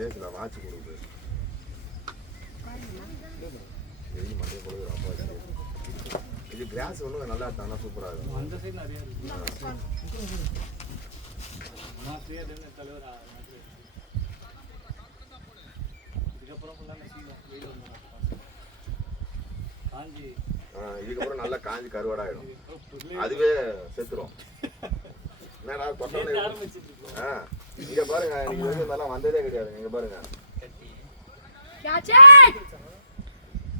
டேஸ்ல வாட்ச் கொடுக்குது. எது மண்டே போடுது அப்பா. இது கிராஸ் ஒன்று நல்லா தானா சூப்பராக இருக்கும். அந்த சைடு நிறைய இருக்கு. நான் ஃப்ரீயா இருந்தேன் தலைவரா. இதுக்கப்புறம் ஃபுல்லா நசிக்கும் வெயில் வந்தா. காஞ்சி இதுக்கப்புறம் நல்லா காஞ்சி கருவாடாயிடும். அதுவே செத்துரும். என்னடா தொட்டோன்னு இங்க பாருங்க, நீங்க வந்து இதெல்லாம் வந்ததே கிடையாது. இங்க பாருங்க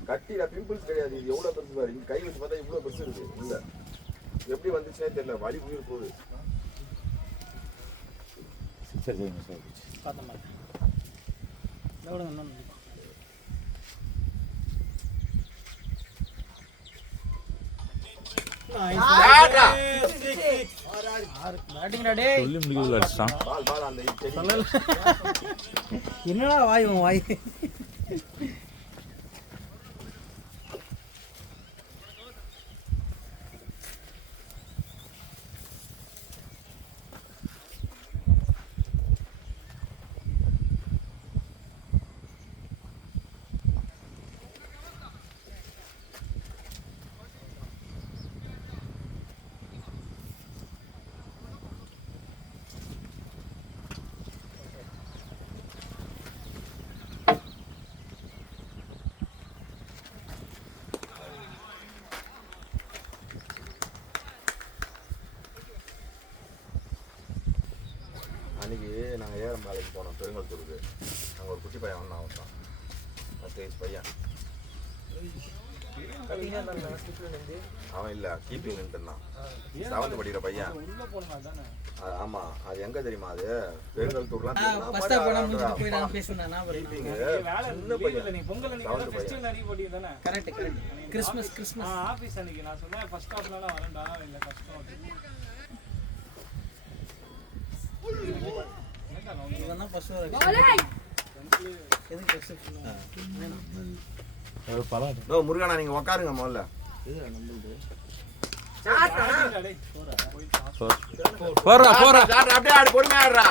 கட்டில பிம்பிள்ஸ் கிடையாது. இது எவ்வளவு பெருசு பாரு. இங்க கை வச்சு பார்த்தா இவ்வளவு பெருசு இருக்கு. இல்ல எப்படி வந்துச்சுன்னே தெரியல. வலி உயிர் போகுது. சரி சார் பார்த்த மாதிரி எவ்வளோ என்னடா வாய் வாய் அன்றைக்கி நாங்கள் ஏரம்பாளைக்கு போனோம் பெருங்கல்தூருக்கு. நாங்கள் ஒரு குட்டி பையன் ஒன்றா வந்தான். 10 வயசு பையன். அவன் இல்லை கீப்பிங் நின்றுனான். 7th படிக்கிற பையன். ஆமாம், அது எங்கே தெரியுமா? அது பெருங்கல்தூர்லாம் முருகனா நீங்க உக்காருங்க முதல்ல. அப்படியே ஆடு பொறுமையா ஆடுறா.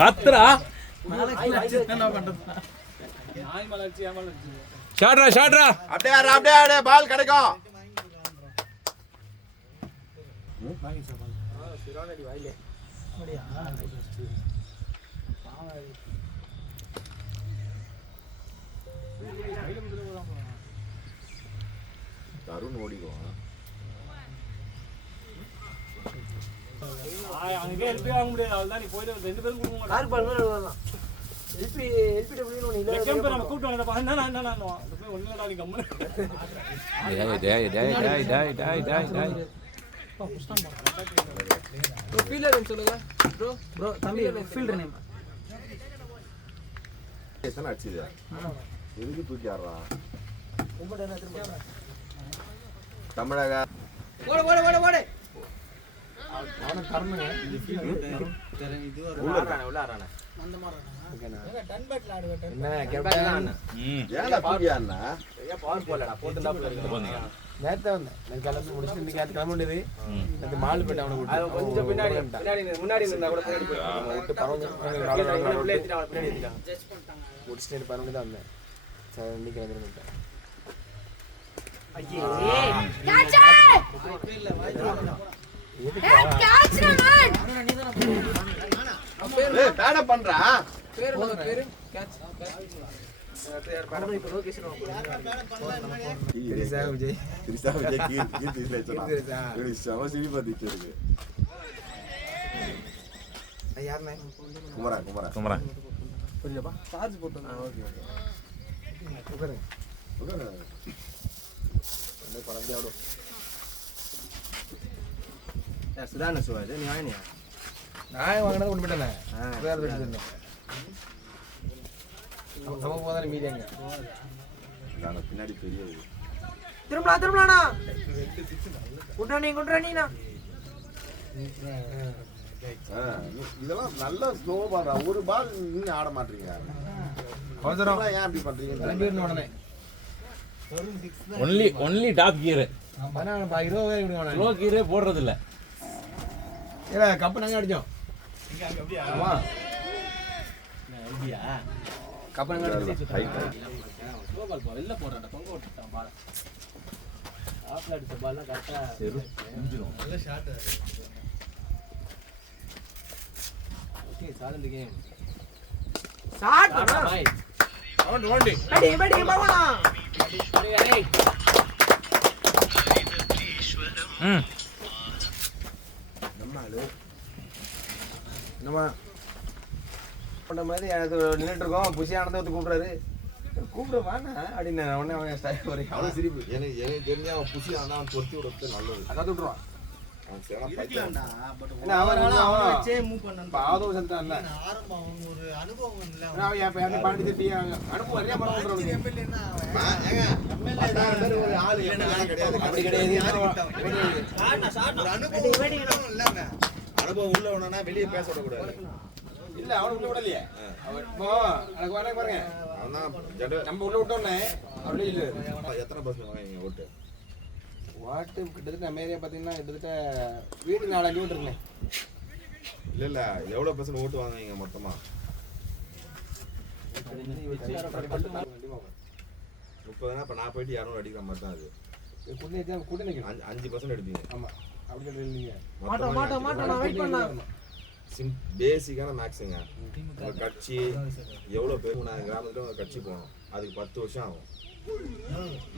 பத்ரா ஷாட்ரா ஷாட்ரா அப்படியே ஆடு அப்படியே ஆடு. பால் கிடைக்கும். தருண் ஓடிக்குவான். அங்கே ஹெல்ப் வாங்க முடியாது. அவள்தான் நீ போயிட்டு 2 பேரும் கொடுக்க தமிழக பண்றா குமரா குமரா குமரா சுதான சுவாஜ் நீ வாங்கினியா? நான் வாங்கினது கொண்டு போயிட்டேன். மீடியாங்க பின்னாடி பெரிய திரும்பலாண்ணா குட்ராணிண்ணா இதெல்லாம் நல்லா ஸ்லோ பண்றா. ஒரு பால் நீங்க ஆட மாட்டீங்க. ஏன் அப்படி பண்றீங்க? உடனே ஒன்லி டாப் கியர். பதினாறு 20 விடுவாங்க. ஸ்லோ கியரே போடுறது இல்ல. இல்ல கப்பு நாங்க அடிச்சோம். ஆமா. ஐடியா கப்பு நாங்க அடிச்சோம். ஸ்லோ பால் போ வெளில போறான்டா தொங்க விட்டுட்டான் பால். ஆஃப்ல அடிச்ச பால்ல கரெக்ட்டா நல்ல ஷாட். ஓகே சாதம் கேம். ஷாட் பண்ணா பாய். அவன் ஓண்டி. படி பாவா. அடே நம்ம பண்ண மாதிரி எனக்கு நின்றுட்டு இருக்கோம். புஷி ஆனந்த வந்து கூப்பிடுறாரு. கூப்பிடுவானா அப்படின்னு உடனே அவன் ஸ்டைல் ஒரு அவன் சிரிப்பு எனக்கு தெரிஞ்ச அவன் புசி ஆனா அவன் பொருத்தி விடுறது நல்லது. அதாவது விட்டுருவான். அவன் சேனா பைத்தியம். என்ன அவன் வச்சே மூவ் பண்ணான். பாதோ சந்தான்ல. ஆரம்பம் அவன் ஒரு அனுபவம் இல்ல. அவன் எப்ப யாரை பாண்டி திட்டி அனுப்பு வரையா பண்ண விட்டுறான். எம்எல்ஏன்னா ஏங்க எம்எல்ஏ அதான் ஒரு ஆளு எம்எல்ஏ கிடையாது. அப்படி கிடையாது. ஒரு அனுபவம் இல்லங்க. அனுபவம் உள்ள உடனே வெளியே பேச விடக்கூடாது. இல்ல அவன் உள்ள விடலையே. அவன் இப்போ எனக்கு வர பாருங்க. அவன்தான் ஜட நம்ம உள்ள விட்டோன்னே அப்படியே இல்ல. எத்தனை பஸ் வாங்க ஓட்டு வாட்டு கிட்டத்தட்ட நம்ம ஏரியா பார்த்தீங்கன்னா கிட்டத்தட்ட வீடு 4-5 வீட்டு இருக்குண்ணே. இல்ல எவ்வளவு பர்சன்ட் ஓட்டு வாங்குவீங்க மொத்தமா? 30 இப்ப நான் போயிட்டு 200 அடிக்கிற மாதிரி தான் அது. கூட்டி நிற்கணும். 5% எடுப்பீங்க. ஆமா அப்படி இல்லைங்க. மாட்டோம் நான் வெயிட் பண்ணேன். பேசிக்கான மேக்ஸுங்க. உங்க கட்சி எவ்வளவு பேர் நான் கிராமத்துல உங்க கட்சி போகணும் அதுக்கு 10 வருஷம் ஆகும்.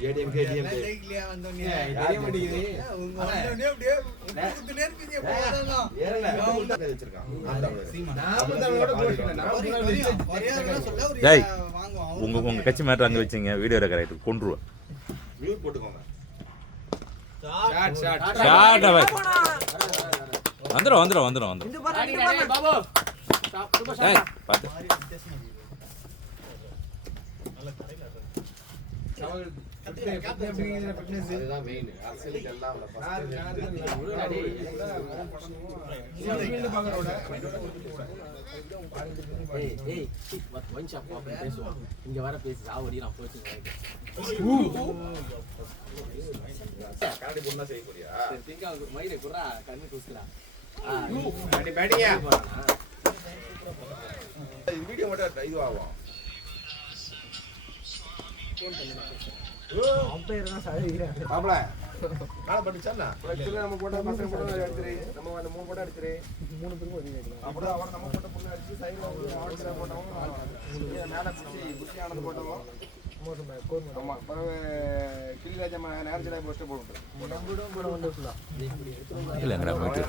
ஏடிஎம்கே டிஎம்கே லைக்லியா வந்தோனே தெரிய மாட்டேங்குது. உங்க வந்தோனே அப்படியே குத்துனே இருக்கீங்க போறதெல்லாம். வச்சிருக்கான். நாம தமிழோட போயிட்டோம். நாம மரியாதை சொல்ல ஒரு டேய், வாங்குவோம். உங்க கட்சி மேட்டர் அங்க வச்சீங்க. வீடியோ ரெக்கார்ட் கொன்றுவேன். மியூட் போட்டுக்கோங்க. Shut away. வந்துரும். இந்த பாரு அடி பாபு. சூப்பர் டேய் ஷாட். பாத்து. அதுதான் மெயின். அரசியலுக்கு எல்லாம் ஏய் ஒன் ஷாட் பாப்பா பேசுவோம். இங்க வர பேசி சாவடி நான் போச்சு. கரடி பொண்ணா செய்ய போறியா? திங்கா மயிரை குறா கண்ணு குஸ்றா. பேட்டியா வீடியோ மட்டும் இது ஆகும். அம்பையர் தான் சாதிக்கிறாங்க. மாப்ள கால பட்டுச்சானா? பிரச்சனை நம்ம போட்ட பசங்க போட எடுத்துரு. நம்ம அந்த 3 போட்டா எடுத்துரு. 3 பேருக்கு ஒதுக்கி வைக்கலாம். அப்படியே அவன் நம்ம போட்ட பொண்ணு அடிச்சு சைடுல வந்து ஆட்சில போட்டவங்க மேல புஷி ஆனது போட்டவங்க. ஆமா கிளிராஜா நேரத்துல போஸ்ட் போட்டு நம்மளும் கூட வந்து ஃபுல்லா இல்லங்கடா மீட்டர்.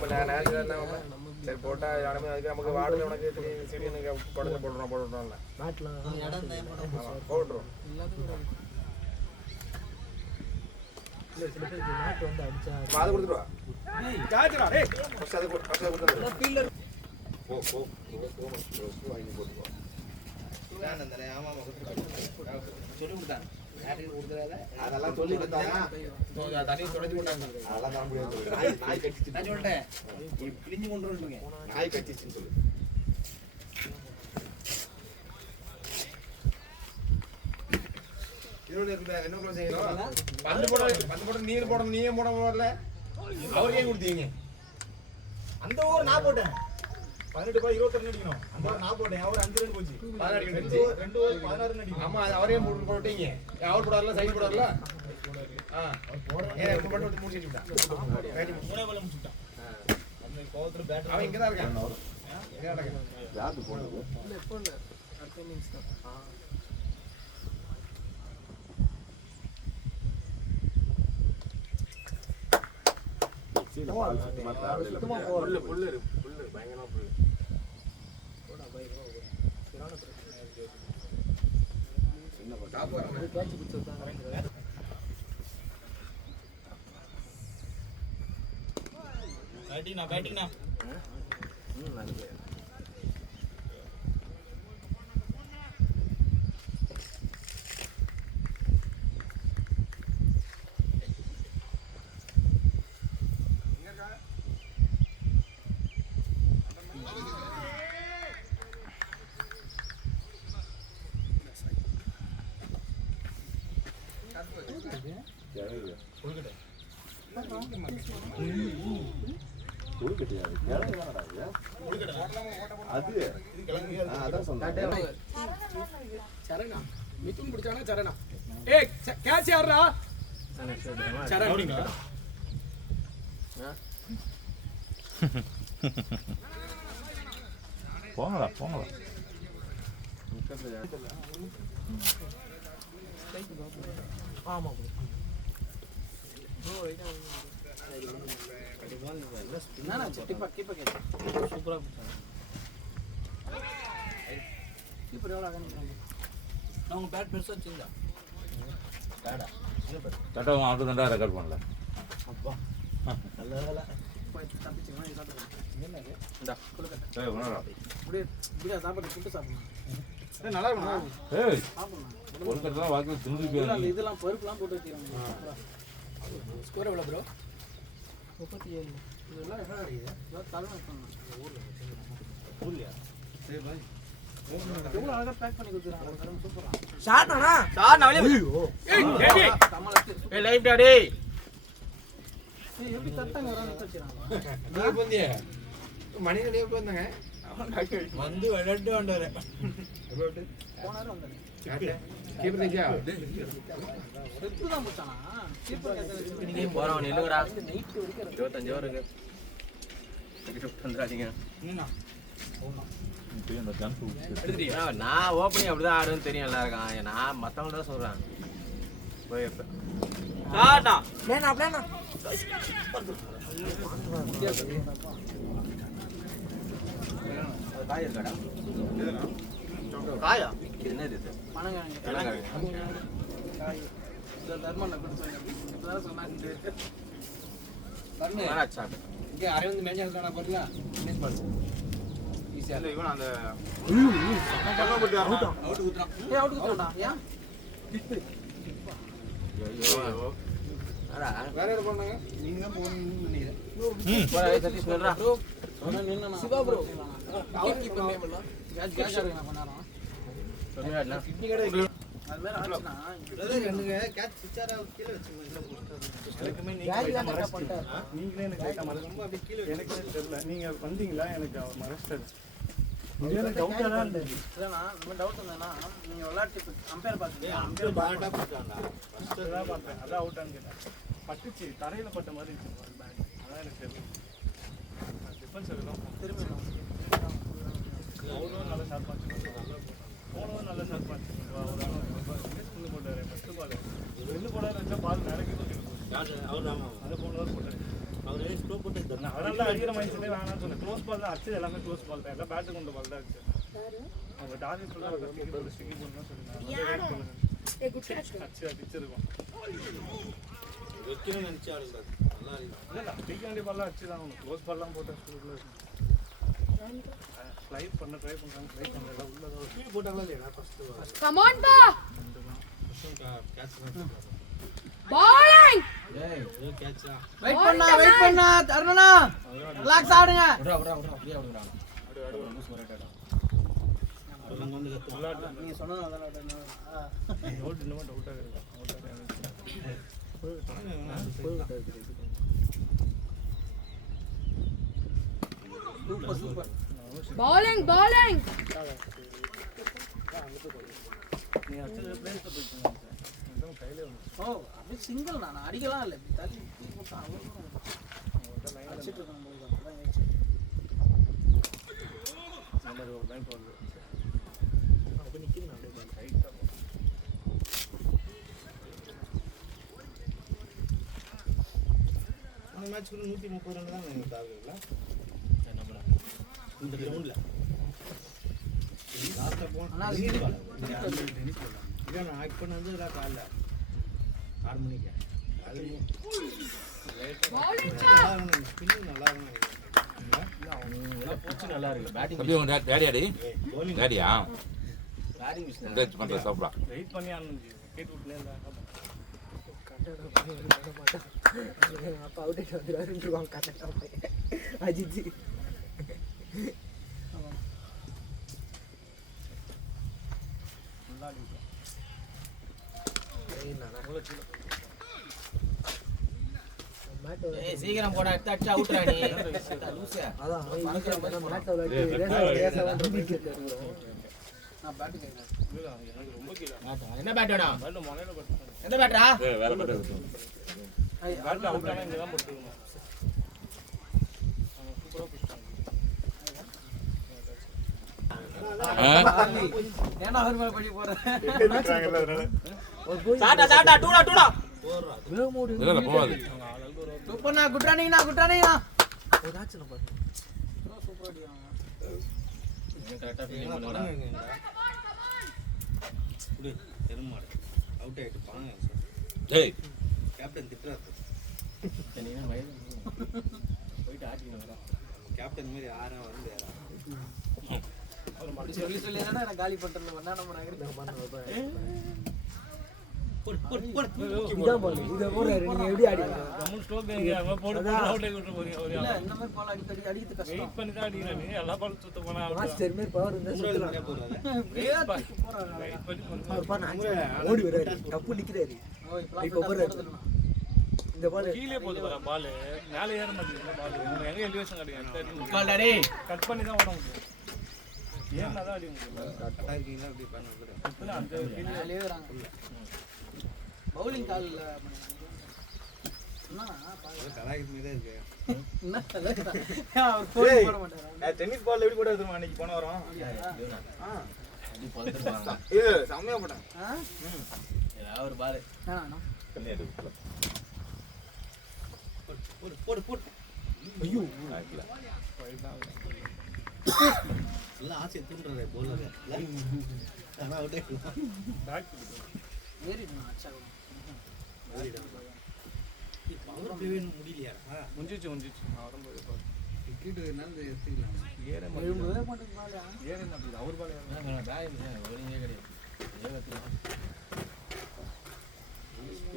சரி போட்டா யாருமே அதுக்கு நமக்கு வார்டுல உனக்கு செடி எனக்கு போடுறோம்ல நாட்ல இடம் தான் போடுறோம். சில பேர் நாட் வந்து அடிச்சா அது கொடுத்துருவா. காச்சுடா டேய் ஃபர்ஸ்ட் அது கொடுத்துரு. ஃபீல்டர் போ வாங்கி போட்டுக்கோ. நான் அந்த ஆமா சொல்லி கொடுத்தாங்க. யாருக்கு கொடுக்கறாத அதெல்லாம் சொல்லி கொடுத்தாங்க. தண்ணி தொடச்சி போட்டாங்க. அதெல்லாம் தர முடியாது. நாய் கடிச்சிச்சு. நான் சொல்லிட்டேன் கிழிஞ்சு கொண்டு வந்துருங்க. நாய் கடிச்சிச்சுன்னு சொல்லு. என்ன க்ளோஸ் செய்யணும்? பந்து போட நீர் போடணும். நீயே போட வரல. அவருக்கு ஏன் கொடுத்தீங்க? அந்த ஊர் நான் போட்டேன் 18 பால் 22 அடிக்கணும். அந்த ஊர் நான் போட்டேன். அவர் 5 ரன் போச்சு. 16 அடிக்கணும். 2 ஓவர் 16 ரன் அடிக்கணும். ஆமா அவரே போட்டீங்க. அவர் போடாதல சைடு போடாதல. ஏன் போட்டு மூடி வச்சுட்டான். மூணே பால் முடிச்சிட்டான். அந்த கோவத்துல பேட் அவன் இங்க தான் இருக்கான். எங்க நடக்குது? யாரு போனது? இல்ல இப்போ இல்ல அடுத்த இன்னிங்ஸ் தான். சுத்தமா புல்லு பயங்கரமா புல்லு. போடா பை சிரான பிரச்சனை இருக்கு. சின்ன டாப் வர கேட்ச் பிடிச்சதான் பேட்டிங்னா சரணா மிதுன் பிடிச்சானா சரணா ஏய் கேட்ச் யாரா சரணா போங்கடா போங்கடா ஆமா என்னடா டிப்பா கீப்பா கேட்ச் சூப்பரா பிடிச்சாங்க கீப்பர் எவ்வளவு அகனிட்டாங்க நான் உங்க பேட் பெருசா வச்சிருந்தா பேடா கட்டவும் ஆட்டு தாண்டா ரெக்கார்ட் பண்ணல அப்பா நல்ல வேலை தப்பிச்சுமா இது சாப்பிடுங்க என்னங்க இந்தா கொடுக்க அப்படியே இப்படியே சாப்பிட்டு சுட்டு சாப்பிடணும் நல்லா இருக்குமா ஏய் சாப்பிடணும் ஒரு கட்டை தான் வாக்கில் தின்னு போய் இதெல்லாம் பருப்புலாம் போட்டு வைக்கிறாங்க ஸ்கோர் எவ்வளோ ப்ரோ 37 இதெல்லாம் எவ்வளோ அடிக்குது தலைமை பண்ணணும் ஊர்லையா சரி பாய் எவ்வளோ அழகாக பேக் பண்ணி கொடுத்துருக்காங்க சூப்பராக ஷார்ட்னா ஷார்ட் ஏய் லைவ் டாடி ஏய் எப்படி தட்டாங்க வரான்னு வச்சிராங்க நீ போந்தியே மணிக்கு லேட் வந்தாங்க வந்து விளையாட்டு வந்தாரு போனாரு வந்தாரு கீப்பர் தேஜா செத்து தான் போச்சானா கீப்பர் கேட்க நீ போறவன் நில்லுங்கடா நைட் வரைக்கும் 25 வருங்க கிட்ட வந்துறாதீங்க அந்த கன்ஃபு எடுத்துட்டீங்களா நான் ஓப்பனிங் அப்படிதான் ஆடுன்னு தெரியும் எல்லாருக்கும் நான் மத்தவங்க தான் சொல்றேன் போய் எப்ப டாடா பிளேனா காய் இருக்காடா காயா என்னது இது பணங்க காய் தர்மண்ண கொடுத்தாங்க இப்பதான் சொன்னாங்க மராஜ் சாப்பிட்டு இங்க அரவிந்த் மேட்ச் இருக்கானா பாருங்க மிஸ் பண்ணு ஈஸியா இல்ல இவன் அந்த அவுட் குத்துறான் ஏய் அவுட் குத்துறடா ஏன் ஐயோ அடா வேற யார் போனாங்க நீங்க தான் போகணும்னு நினைக்கிறேன் போடா சதீஷ் நில்றா ப்ரோ சொன்னா நின்னா Shiva bro out keeper name இல்ல கேட்ச் ஆடுங்க கொஞ்ச நேரம் சொல்லுடா கிட்னி கடை அது வேற ஆச்சுனா ரெண்டுங்க கேட்ச் பிச்சாரா கீழ வச்சுங்க எனக்குமே நீங்க பண்ணிட்டாரு நீங்களே எனக்கு லைட்டா மறந்து அப்படியே கீழ எனக்கு தெரியல நீங்க வந்தீங்களா எனக்கு மறந்துட்டேன் இது டவுட்டா தான் இருந்துச்சு இல்லனா நம்ம டவுட் வந்தனா நீங்க விளையாட்டு கம்பேர் பாத்தீங்க அங்க பேட்டா போட்டாங்க ஃபர்ஸ்ட் தான் பார்த்தேன் அதான் அவுட்டான்னு கேட்டேன் பட்டுச்சு தரையில பட்ட மாதிரி இருந்துச்சு பேட் அதான் எனக்கு தெரியல டிஃபென்ஸ் எல்லாம் திரும்பி அவ்வளோ நல்ல ஷாட் பண்ணிச்சு போனவும் நல்ல ஷாட் பண்ணிச்சு ஒரு மிஸ் போட்டாரு ஃபர்ஸ்ட் பால் ரெண்டு போடாரு வச்சா பால் நடக்கி அதை போனவர் போட்டாரு அதனால அடிக்கிற மைண்ட் செட்டே வேணாம்னு சொன்னேன் க்ளோஸ் பால் தான் அடிச்சது எல்லாமே க்ளோஸ் பால் தான் எல்லாம் பேட்டு கொண்ட பால் தான் அடிச்சு அவங்க டார்கெட் ஃபுல்லாக ஸ்டிக்கி பண்ணணும் சொல்லுங்க அடிச்சு அடிச்சிருக்கோம் வைக்கணும்னு நினைச்சு ஆடுங்க நல்லா இல்லை அடிக்க வேண்டிய பால்லாம் அடிச்சு தான் ஆகணும் க்ளோஸ் பால்லாம் போட்டால் ஸ்லைட் பண்ண ட்ரை பண்ணுறாங்க ட்ரை பண்ணுறதா உள்ளதான் கீழ் போட்டாங்களா இல்லையா first Come on, ba! Catch Bowling! கேட்சா வெயிட் பண்ணா தரணும்னா ரிலாக்ஸ் ஆடுங்க அப்படியே விடுங்கடா அவங்க வந்து கத்து நீங்க சொன்னது அதான் டவுட் இன்னமும் டவுட்டாக இருக்கு சூப்பர் சூப்பர் Bowling, bowling! நீ அடிச்சது பிளேஸ் போட்டு கையிலே வந்து ஓ அப்படியே சிங்கிள் நான் அடிக்கலாம் இல்லை இப்படி தள்ளி தூக்கி போட்டா அவ்வளோ அடிச்சிட்டு இருக்காங்க போது அப்பதான் ஏச்சு நம்பர் ஒரு லைன் போகுது அப்படி நிற்கிது அப்படியே ரைட்டாக இந்த மேட்ச் கூட 130 ரன் தான் எனக்கு தாக்குதுல நம்மள இந்த கிரவுண்ட்ல லாஸ்டா போன் ஆனா அது டென்னிஸ் பால் இத நான் ஆக்ட் பண்ணது இல்ல கால்ல 6 மணிக்கு அது Bowling, ஸ்பின்னிங் நல்லா இருக்கு பூச்சி நல்லா இருக்கு பேட்டிங் தம்பி உங்க டேடியா டி bowling டேடியா பேட்டிங் மிஷின் என்கரேஜ் பண்ற சாப்பிடா வெயிட் பண்ணி ஆனந்தி கேட் விட்டுனே இருந்தா அப்பா அவுட் ஆயிட்டு வந்துருவாங்க கரெக்டாக அஜித் ஜி நல்லா இருக்கு ஏய் சீக்கிரம் போடா எடுத்து அடிச்சு அவுட்ரா நீ லூசு அதான் மேட்ச் விளையாடி நான் பேட்டு கேட்குறேன் எனக்கு ரொம்ப கீழே என்ன பேட் வேணும் பேட்டு மலையில பட்டு எந்த பேட்டா வேற பேட்டை இருக்கும். பேட்டில் அவுட் ஆனால் இங்கே தான் போட்டுருக்கணும் சூப்பராக பிடிச்சிட்டாங்க ஏன்னா அவர் மேல படி போறேன் சாட்டா டூடா இல்ல போகாது. சூப்பர்ண்ணா குட்ரானிங்கண்ணா குட்ரானிங்கண்ணா ஏதாச்சும் பாருங்க சூப்பரா அடிவாங்க கரெக்டா ஃபீலிங் பண்ணுடா குடு எருமாடு அவுட் ஆயிட்டு பாங்க டேய் கேப்டன் திட்டுறாரு நீங்க மயில போயிட்டு ஆட்டினு வரேன் கேப்டன் மாதிரி யாரும் வந்து அப்படி சொல்லி சொல்லி தானே நான் காலி பண்றது பண்ணா நம்ம நகரத்துக்கு பண்ண இதான் பால் இத போறாரு நீங்க எப்படி ஆடிங்க கம்முன் ஸ்டோக் அங்க போட்டு அவுட் ஆகி விட்டு போறீங்க ஒரு இல்ல இந்த மாதிரி பால் அடிக்கடி அடிக்கிறது கஷ்டம் வெயிட் பண்ணி தான் அடிக்கிறேன் நீ எல்லா பால் சுத்த போனா மாஸ்டர் மாதிரி பவர் இருந்தா சுத்தலாம் போறாரு வெயிட் பண்ணி அவர் பாரு ஓடி வராரு தப்பு நிக்கிறாரு இப்ப போறாரு இந்த பால் கீழே போகுது வர பால் மேலே ஏற மாட்டேங்குது பால் எங்க எலிவேஷன் கிடையாது கால்டா டேய் கட் பண்ணி தான் ஓட முடியும் ஏன்னா தான் அடி முடியும் கரெக்டாக இருக்கீங்களா அப்படி பண்ண அந்த மேலேயே வராங்க பவுலிங் கால்ல டென்னிஸ் பால் எப்படி போட எடுத்துமா அன்னைக்கு போன வரோம் நீ பொளந்துறாங்க இது செம்மையா போட்டேன் ஏதாவது ஒரு பால் கண்ணே எடுக்கல. போடு போடு ஐயோ எல்லாம் ஆசை தூண்டுறதே போல அதான் அவுட்டே பேக் ஏறிடுமா அச்சா பவர் பிளேவே முடியலையா முடிஞ்சிச்சு வரும்போது டிக்கெட் என்னால எடுத்துக்கலாம் ஏற எழும்பவே மாட்டேங்க பால் ஏற அப்படி அவர் பால் பேக் ஓடிங்கே கிடையாது ஏகத்துல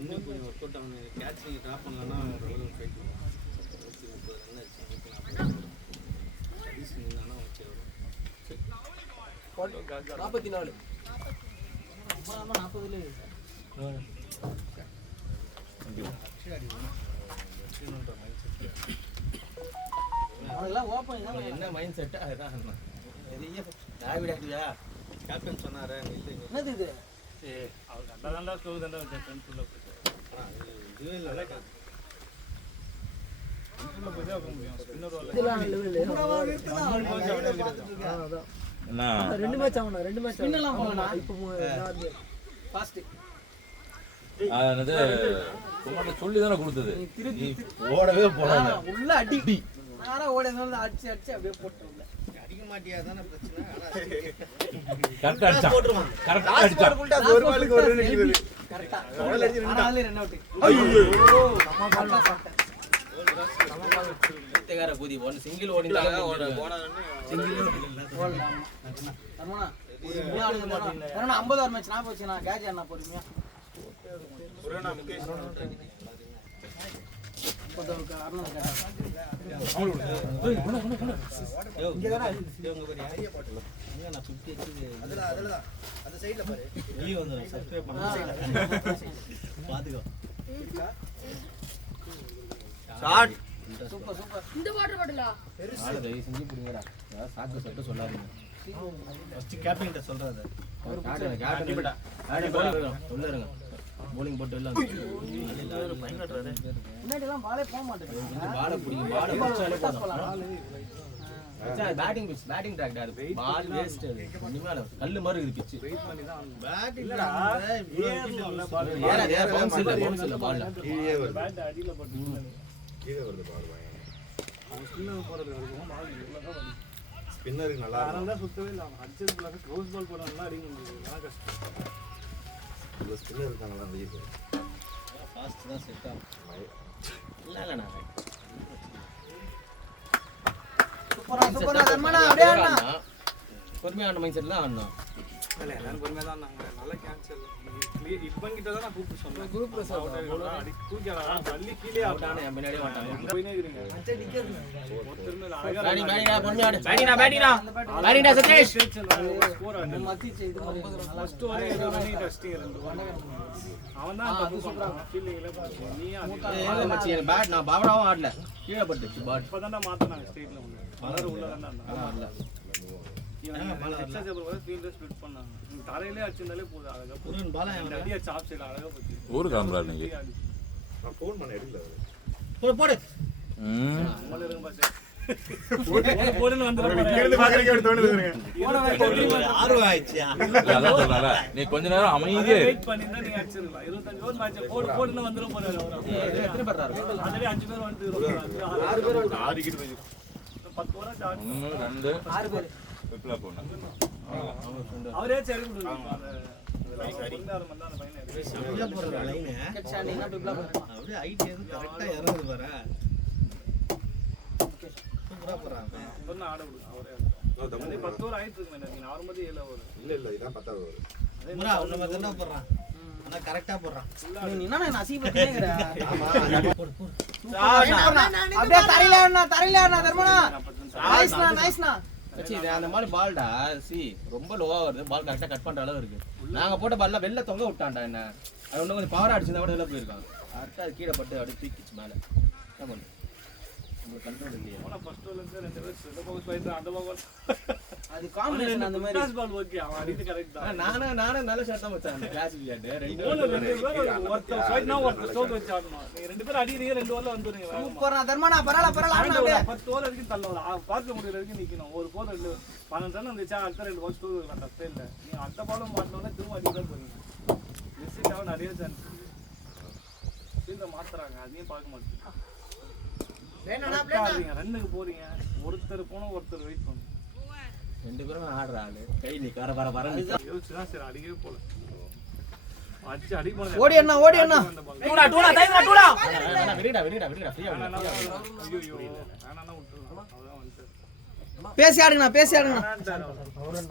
இன்னும் கொஞ்சம் ஒர்க் அவுட் ஆகணும் கேட்ச் நீங்கள் ட்ராப் பண்ணலன்னா ஒரு ஃபைட் பண்ணுவோம் 30 ரன் அடிச்சு 40 நின்னானா ஓகே வரும் 44 40 அதெல்லாம் ஓப்பன் என்ன மைண்ட் செட் அதுதான் பெரிய கேப்டன் சொன்னாரு என்னது இது அவர் கண்டாதான்டா ஸ்லோ தான்டா ஃப்ரெண்ட்ஸுள்ள இதுவே இல்லை ஃப்ரெண்ட்ஸுள்ள போய் தான் முடியும் ஸ்பின்னர் வரல இதெல்லாம் லெவல் என்ன ரெண்டு மேட்ச் ஆவணும் ரெண்டு மேட்ச் பின்னலாம் போலாம் இப்போ ஃபாஸ்ட் அது உங்கள்ட்ட சொல்லி தானே கொடுத்தது. திருப்பி ஓடவே போடாத. உள்ள அடி யாரா ஓடுறதுனால அடிச்சு அப்படியே போட்டுருங்க அடிக்க மாட்டியா தானே பிரச்சனை கரெக்டா அடிச்சா கரெக்டா அடிச்சா ஒரு பாலுக்கு ஒரு ரன் அடிக்குது கரெக்ட்டா அவள அடிச்சு ஆனால ரன் அவுட் ஐயோ நம்ம பால் தான் சாப்பிட்டேன் வீட்டுக்கார பூதி ஒன்னு சிங்கிள் ஓடிந்தாங்க போடலாம் தர்மனா தர்மனா 50 ஓவர் மேட்ச் நான் போச்சு நான் கேட்ச் அண்ணா பொறுமையா புரணா முகேஷ் பொதுவுக்கு அண்ணா இங்க தான இவங்க ஒரு ஏரியா பாட்டல அங்க நான் 50 அடிச்சு அதுல அந்த சைடுல பாரு வெளிய வந்து சப்ஸ்கிரைப் பண்ணு பாத்துக்கோ ஷாட் சூப்பர் சூப்பர் இந்த வாட்டர் பாட்டிலா ஆளு தயவு செஞ்சு புடிங்கடா ஏதாவது சாக்கு சட்டு சொல்லாதீங்க ஃபர்ஸ்ட் கேப்டன் கிட்ட சொல்றாரு உள்ள இருங்க bowling போட்டு வெளில எல்லாரும் பயங்கரறாரு முன்னாடி எல்லாம் பாலே போக மாட்டேங்குது பால புடிங்க பால புடிச்சாலே போதும் மச்சான் பேட்டிங் ட்ராக் டா அது பால் வேஸ்ட் அது ஒண்ணுமே கல்லு மாதிரி இருக்கு பிட்ச் வெயிட் பண்ணி தான் பேட் இல்லடா ஏறல பால் ஏற பவுன்ஸ் இல்ல பால்ல கீழே வருது பேட் அடியில பட்டு கீழே வருது பால் அவன் ஸ்பின்னர் போறது வரைக்கும் பால் இவ்வளவு தான் ஸ்பின்னருக்கு நல்லா அதனால தான் சுத்தவே இல்லை அவன் அடிச்சது ஃபுல்லாக க்ளோஸ் பால் போடணும்னா அடிக்க முடியாது அதான் கஷ்டம் இந்த ஸ்பின்னர் இருக்காங்களா அந்த இது ஃபாஸ்ட் தான் செட் ஆகும் இல்ல நான் சூப்பரா சூப்பரா தர்மனா அப்படியே அண்ணா பொறுமையா ஆன மைண்ட் செட்ல ஆடணும் இல்ல எல்லாரும் பொறுமையா தான் இருந்தாங்க நல்ல கேன்சல் இப்பன் கிட்ட தான் நான் கூப்பிட்டு சொன்னேன் குரூப் அடி தூக்கிடா தள்ளி கீழே அவட்டானே என் பின்னாடியே வந்தாங்க. அங்க போயினே இருக்கீங்க ஒருத்தருமே இல்ல. அழகா பேட்டிங் பேட்டிங்கடா பொறுமையா ஆடு. பேட்டிங்கடா சதீஷ். ஸ்கோர் ஆடு மத்திச்சு இது ஃபர்ஸ்ட் வரை ஏதோ பண்ணி டஸ்டிங் ரெண்டு அவன் தான் தப்பு பண்றான் ஃபீலிங்ல பாத்து நீ ஏய் மச்சி எனக்கு பேட் நான் பாவடாவும் ஆடல. கீழ பட்டுச்சு பாட். இப்பதான் மாத்தனாங்க ஸ்ட்ரைட்ல உள்ள மலர் உள்ள தான் இருந்தாங்க இல்ல. இவன் எக்ஸ்ட்ரா ஜேபர் வர ஃபீல்ட் ஸ்ப்ளிட் பண்ணாங்க நீ தரையிலே அடிச்சிருந்தாலே போதும் அழகா புரியன் பாலா இந்த அடியா சாப் சைடுல அழகா போச்சு ஊரு காம்பலா நீங்க நான் ஃபோன் பண்ண எடுக்கல போடு. நம்மள இருங்க பாத்து போடுன்னு வந்துறேன் கேளுங்க பாக்குறீங்க அப்படி தோணுதுங்க ஆர்வம் ஆயிடுச்சு அதான் சொல்றல நீ கொஞ்ச நேரம் அமைதியா இரு. வெயிட் பண்ணினா நீ அடிச்சிரலாம் 25 ஓவர் மேட்ச் போடுன்னு வந்துரும் போறாரு அவரு எத்தனை பேர் இருக்காங்க? அதுவே 5 பேர் வந்து 6 பேர் வந்து 6 கிட்ட போய் 10 ஓவர் சார்ஜ் 1 2 6 பேர் விப்ளா போனா அவரே சரி கொடுங்க சரி இருந்தாரு மண்ணா அந்த பையன் சரியா போற லைன் கெட்சாண்டினா பிப்ளா அப்படியே ஹைட் ஏது கரெக்ட்டா இறங்குது பாரு சூப்பரா போறாங்க சொன்னா ஆட விடு அவரே அது 10 ஓவர் ஆயிட்டு இருக்கு நீங்க நார்மலி 7 ஓவர் இல்ல இதான் 10வது ஓவர் முரா அவன மாதிரி என்ன போறான் ஆனா கரெக்ட்டா போறான் நீ என்ன நான் அசிபத்தினேங்கற ஆமா அப்படியே தரையில தர்மனா நைஸ்னா மச்சி இது அந்த மாதிரி பால்டா ரொம்ப லோவா வருது. பால் கரெக்டா கட் பண்ற அளவு இருக்கு. நாங்க போட்ட பால்ல வெளில தொங்க விட்டான்டா என்ன. அது இன்னும் கொஞ்சம் பவர் அடிச்சிருந்தா கூட வெளில போயிருக்கான். கரெக்டா அது கீழே பட்டு அப்படியே தூக்கிச்சு மேல. என்ன பண்ணு? உங்களுக்கு கண்ட்ரோல் இல்லையா? போன ஃபர்ஸ்ட் ஓவர்ல இருந்து ரெண்டு பேர் இந்த பக்கம் போயிட்டு அந்த பக்கம் அது காம்பினேஷன் அந்த மாதிரி பாஸ் பால் ஓகே அவன் அடிச்சு கரெக்ட் தான் நானே நல்ல ஷாட் தான் வச்சேன் அந்த கிளாஸ் விளையாட்டு. ரெண்டு போல ரெண்டு பேர் ஒருத்தர் ஃபைட்னா ஒருத்தர் ஸ்டோக் வச்சு ஆடணும். நீங்க ரெண்டு பேரும் அடிக்கிறீங்க ரெண்டு ஓவர்ல வந்துறீங்க. சூப்பரா தர்மனா பரவாயில்ல ஆடுனா அப்படியே 10 ஓவர் வரைக்கும் தள்ளலாம். பார்க்க முடியற வரைக்கும் நிக்கணும். ஒரு போல் ரெண்டு 12 ரன் வந்துச்சா அடுத்த ரெண்டு பால் ஸ்டோக் வரலாம். தப்பே இல்ல. நீங்க அடுத்த பாலும் மாட்டனோனே திரும்ப அடி தான் போறீங்க. மிஸ்ஸிங் ஆக நிறைய சான்ஸ். ஃபீல்ட மாத்துறாங்க. அதையும் பார்க்க மாட்டீங்க. ரன்னுக்கு போறீங்க. ஒருத்தர் போனா ஒருத்தர் வெயிட் பண்ணுங்க. ரெண்டு பேரும் ஆடுற ஆளு கை நீ வர யோசிச்சுதான் சரி அடிக்கவே போல அடிச்சு அடி போனது ஓடி அண்ணா டூடா விரிடா ஃப்ரீயா ஐயோ வேணானா விட்டுறலாம் அதான் வந்து பேசி ஆடுங்கண்ணா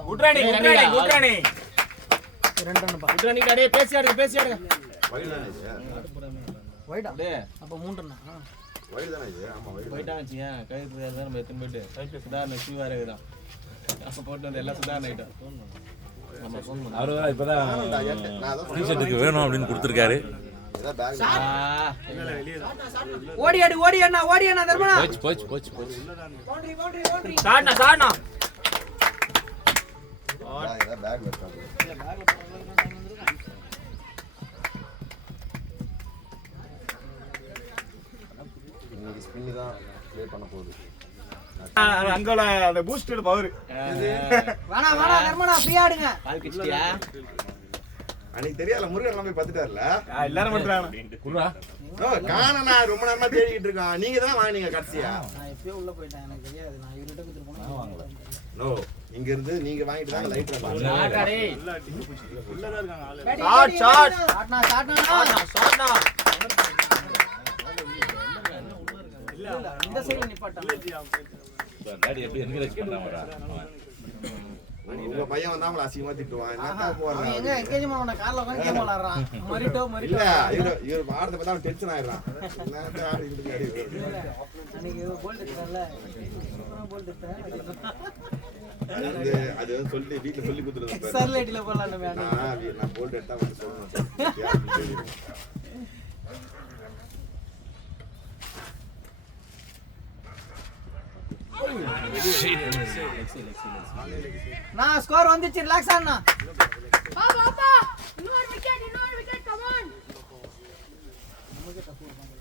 குட்ரானி ரெண்டு ரன் பா குட்ரானி டேய் பேசி ஆடுங்க வைடு தானே இது வைடா டேய் அப்ப 3 ரன் வைடு தானே இது ஆமா வைடு போயிட்டான் வச்சிங்க கைது தான் நம்ம எத்தனை போயிட்டு சுதாரண சிவாரே தான் அப்ப போட்டு வந்து எல்லாம் சுதாரண ஐட்டம் நம்ம ஃபோன் பண்ணோம் அவரு வேற இப்பதான் நான் அதான் டீ-ஷர்ட்டுக்கு வேணும் அப்படின்னு கொடுத்துருக்காரு. ஏதோ பேக் ஓடி அண்ணா தர்மனா போச்சு பவுண்டரி சாட்னா ஏதோ பேக் வச்சாங்க இன்னைக்கு ஸ்பின் தான் ப்ளே பண்ண போகுது. அங்கோட அந்த பூஸ்டர் பவர் வேணா தர்மனா ஃப்ரீயா ஆடுங்க கால் கிச்சியா அன்னைக்கு தெரியாத முருகன் எல்லாம் போய் பார்த்துட்டாருல எல்லாரும் பண்றாங்க குர்ரா காணனா ரொம்ப நேரமா தேடிக்கிட்டு இருக்கான். நீங்க தான் வாங்குனீங்க கடைசியா. நான் எப்பயோ உள்ள போயிட்டேன் எனக்கு தெரியாது நான் இவர்கிட்ட கொடுத்து போனேன் நோ இங்க இருந்து நீங்க வாங்கிட்டு தான் லைட் சாட்டா டேய் எல்லா டீம் உள்ள தான் இருக்காங்க ஆளு ஷாட்னா இல்ல இந்த சைடுல நிப்பாட்டா டாடி எப்படி என்கரேஜ் பண்ணாமடா. உங்க பையன் வந்தாமல அசிங்கமா திட்டுவான். என்னடா அவன் போறான் எங்க எங்கேஜ்மா உன கார்ல உட்கார்ந்து கேம் விளையாடுறான் மரிட்டோ இல்ல இவர் ஆடுறத பார்த்தா டென்ஷன் ஆயிடுறான். என்னடா ஆடிட்டு அடி அன்னைக்கு போல்ட் எடுத்தல சூப்பரா போல்ட் எடுத்தேன் அது வந்து சொல்லி வீட்ல சொல்லி கொடுத்துருந்தேன். சர்லைட்ல போலாம் நம்ம நான் போல்ட் எடுத்தா வந்து சொல்லணும். நான் ஸ்கோர் வந்துச்சு ரிலாக்ஸ் ஆனா Papa! இன்னொரு விக்கெட் come on! நமக்கு டஃப் இருக்கும்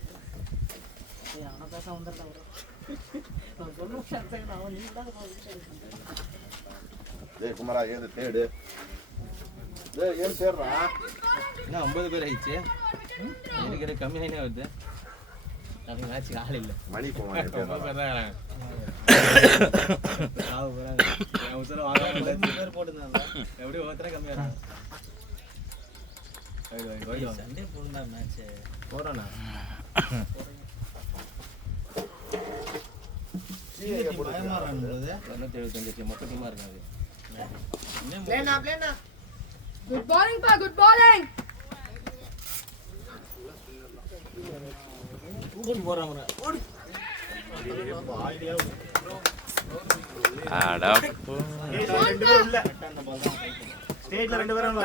ஏய் அவன பேச வந்தறடா bro நான் சொன்ன ஷாட் சைடு அவன் நீ தான் டேய் குமாரா ஏது தேடு. டேய் ஏன் தேடுறா? என்ன 9 பேர் ஆயிடுச்சு எனக்கு கம்மியானே வருது அது மேட்ச் ஆள் இல்ல மணி போவான் ரொம்ப பேர் தான் வராங்க ஆவு போறாங்க நான் உத்தர வாங்க 10 பேர் போட்டுதாங்க எப்படி ஒருத்தர கம்மியா வராங்க ஐயோ சண்டே போடுடா மேட்ச் போறேனா பயமா இருக்கானுங்க 275 மொத்த டீமா இருக்காங்க பிளேனா Good bowling, pa. Good bowling. ஆடா ஸ்டேஜ்ல 2 பேரும்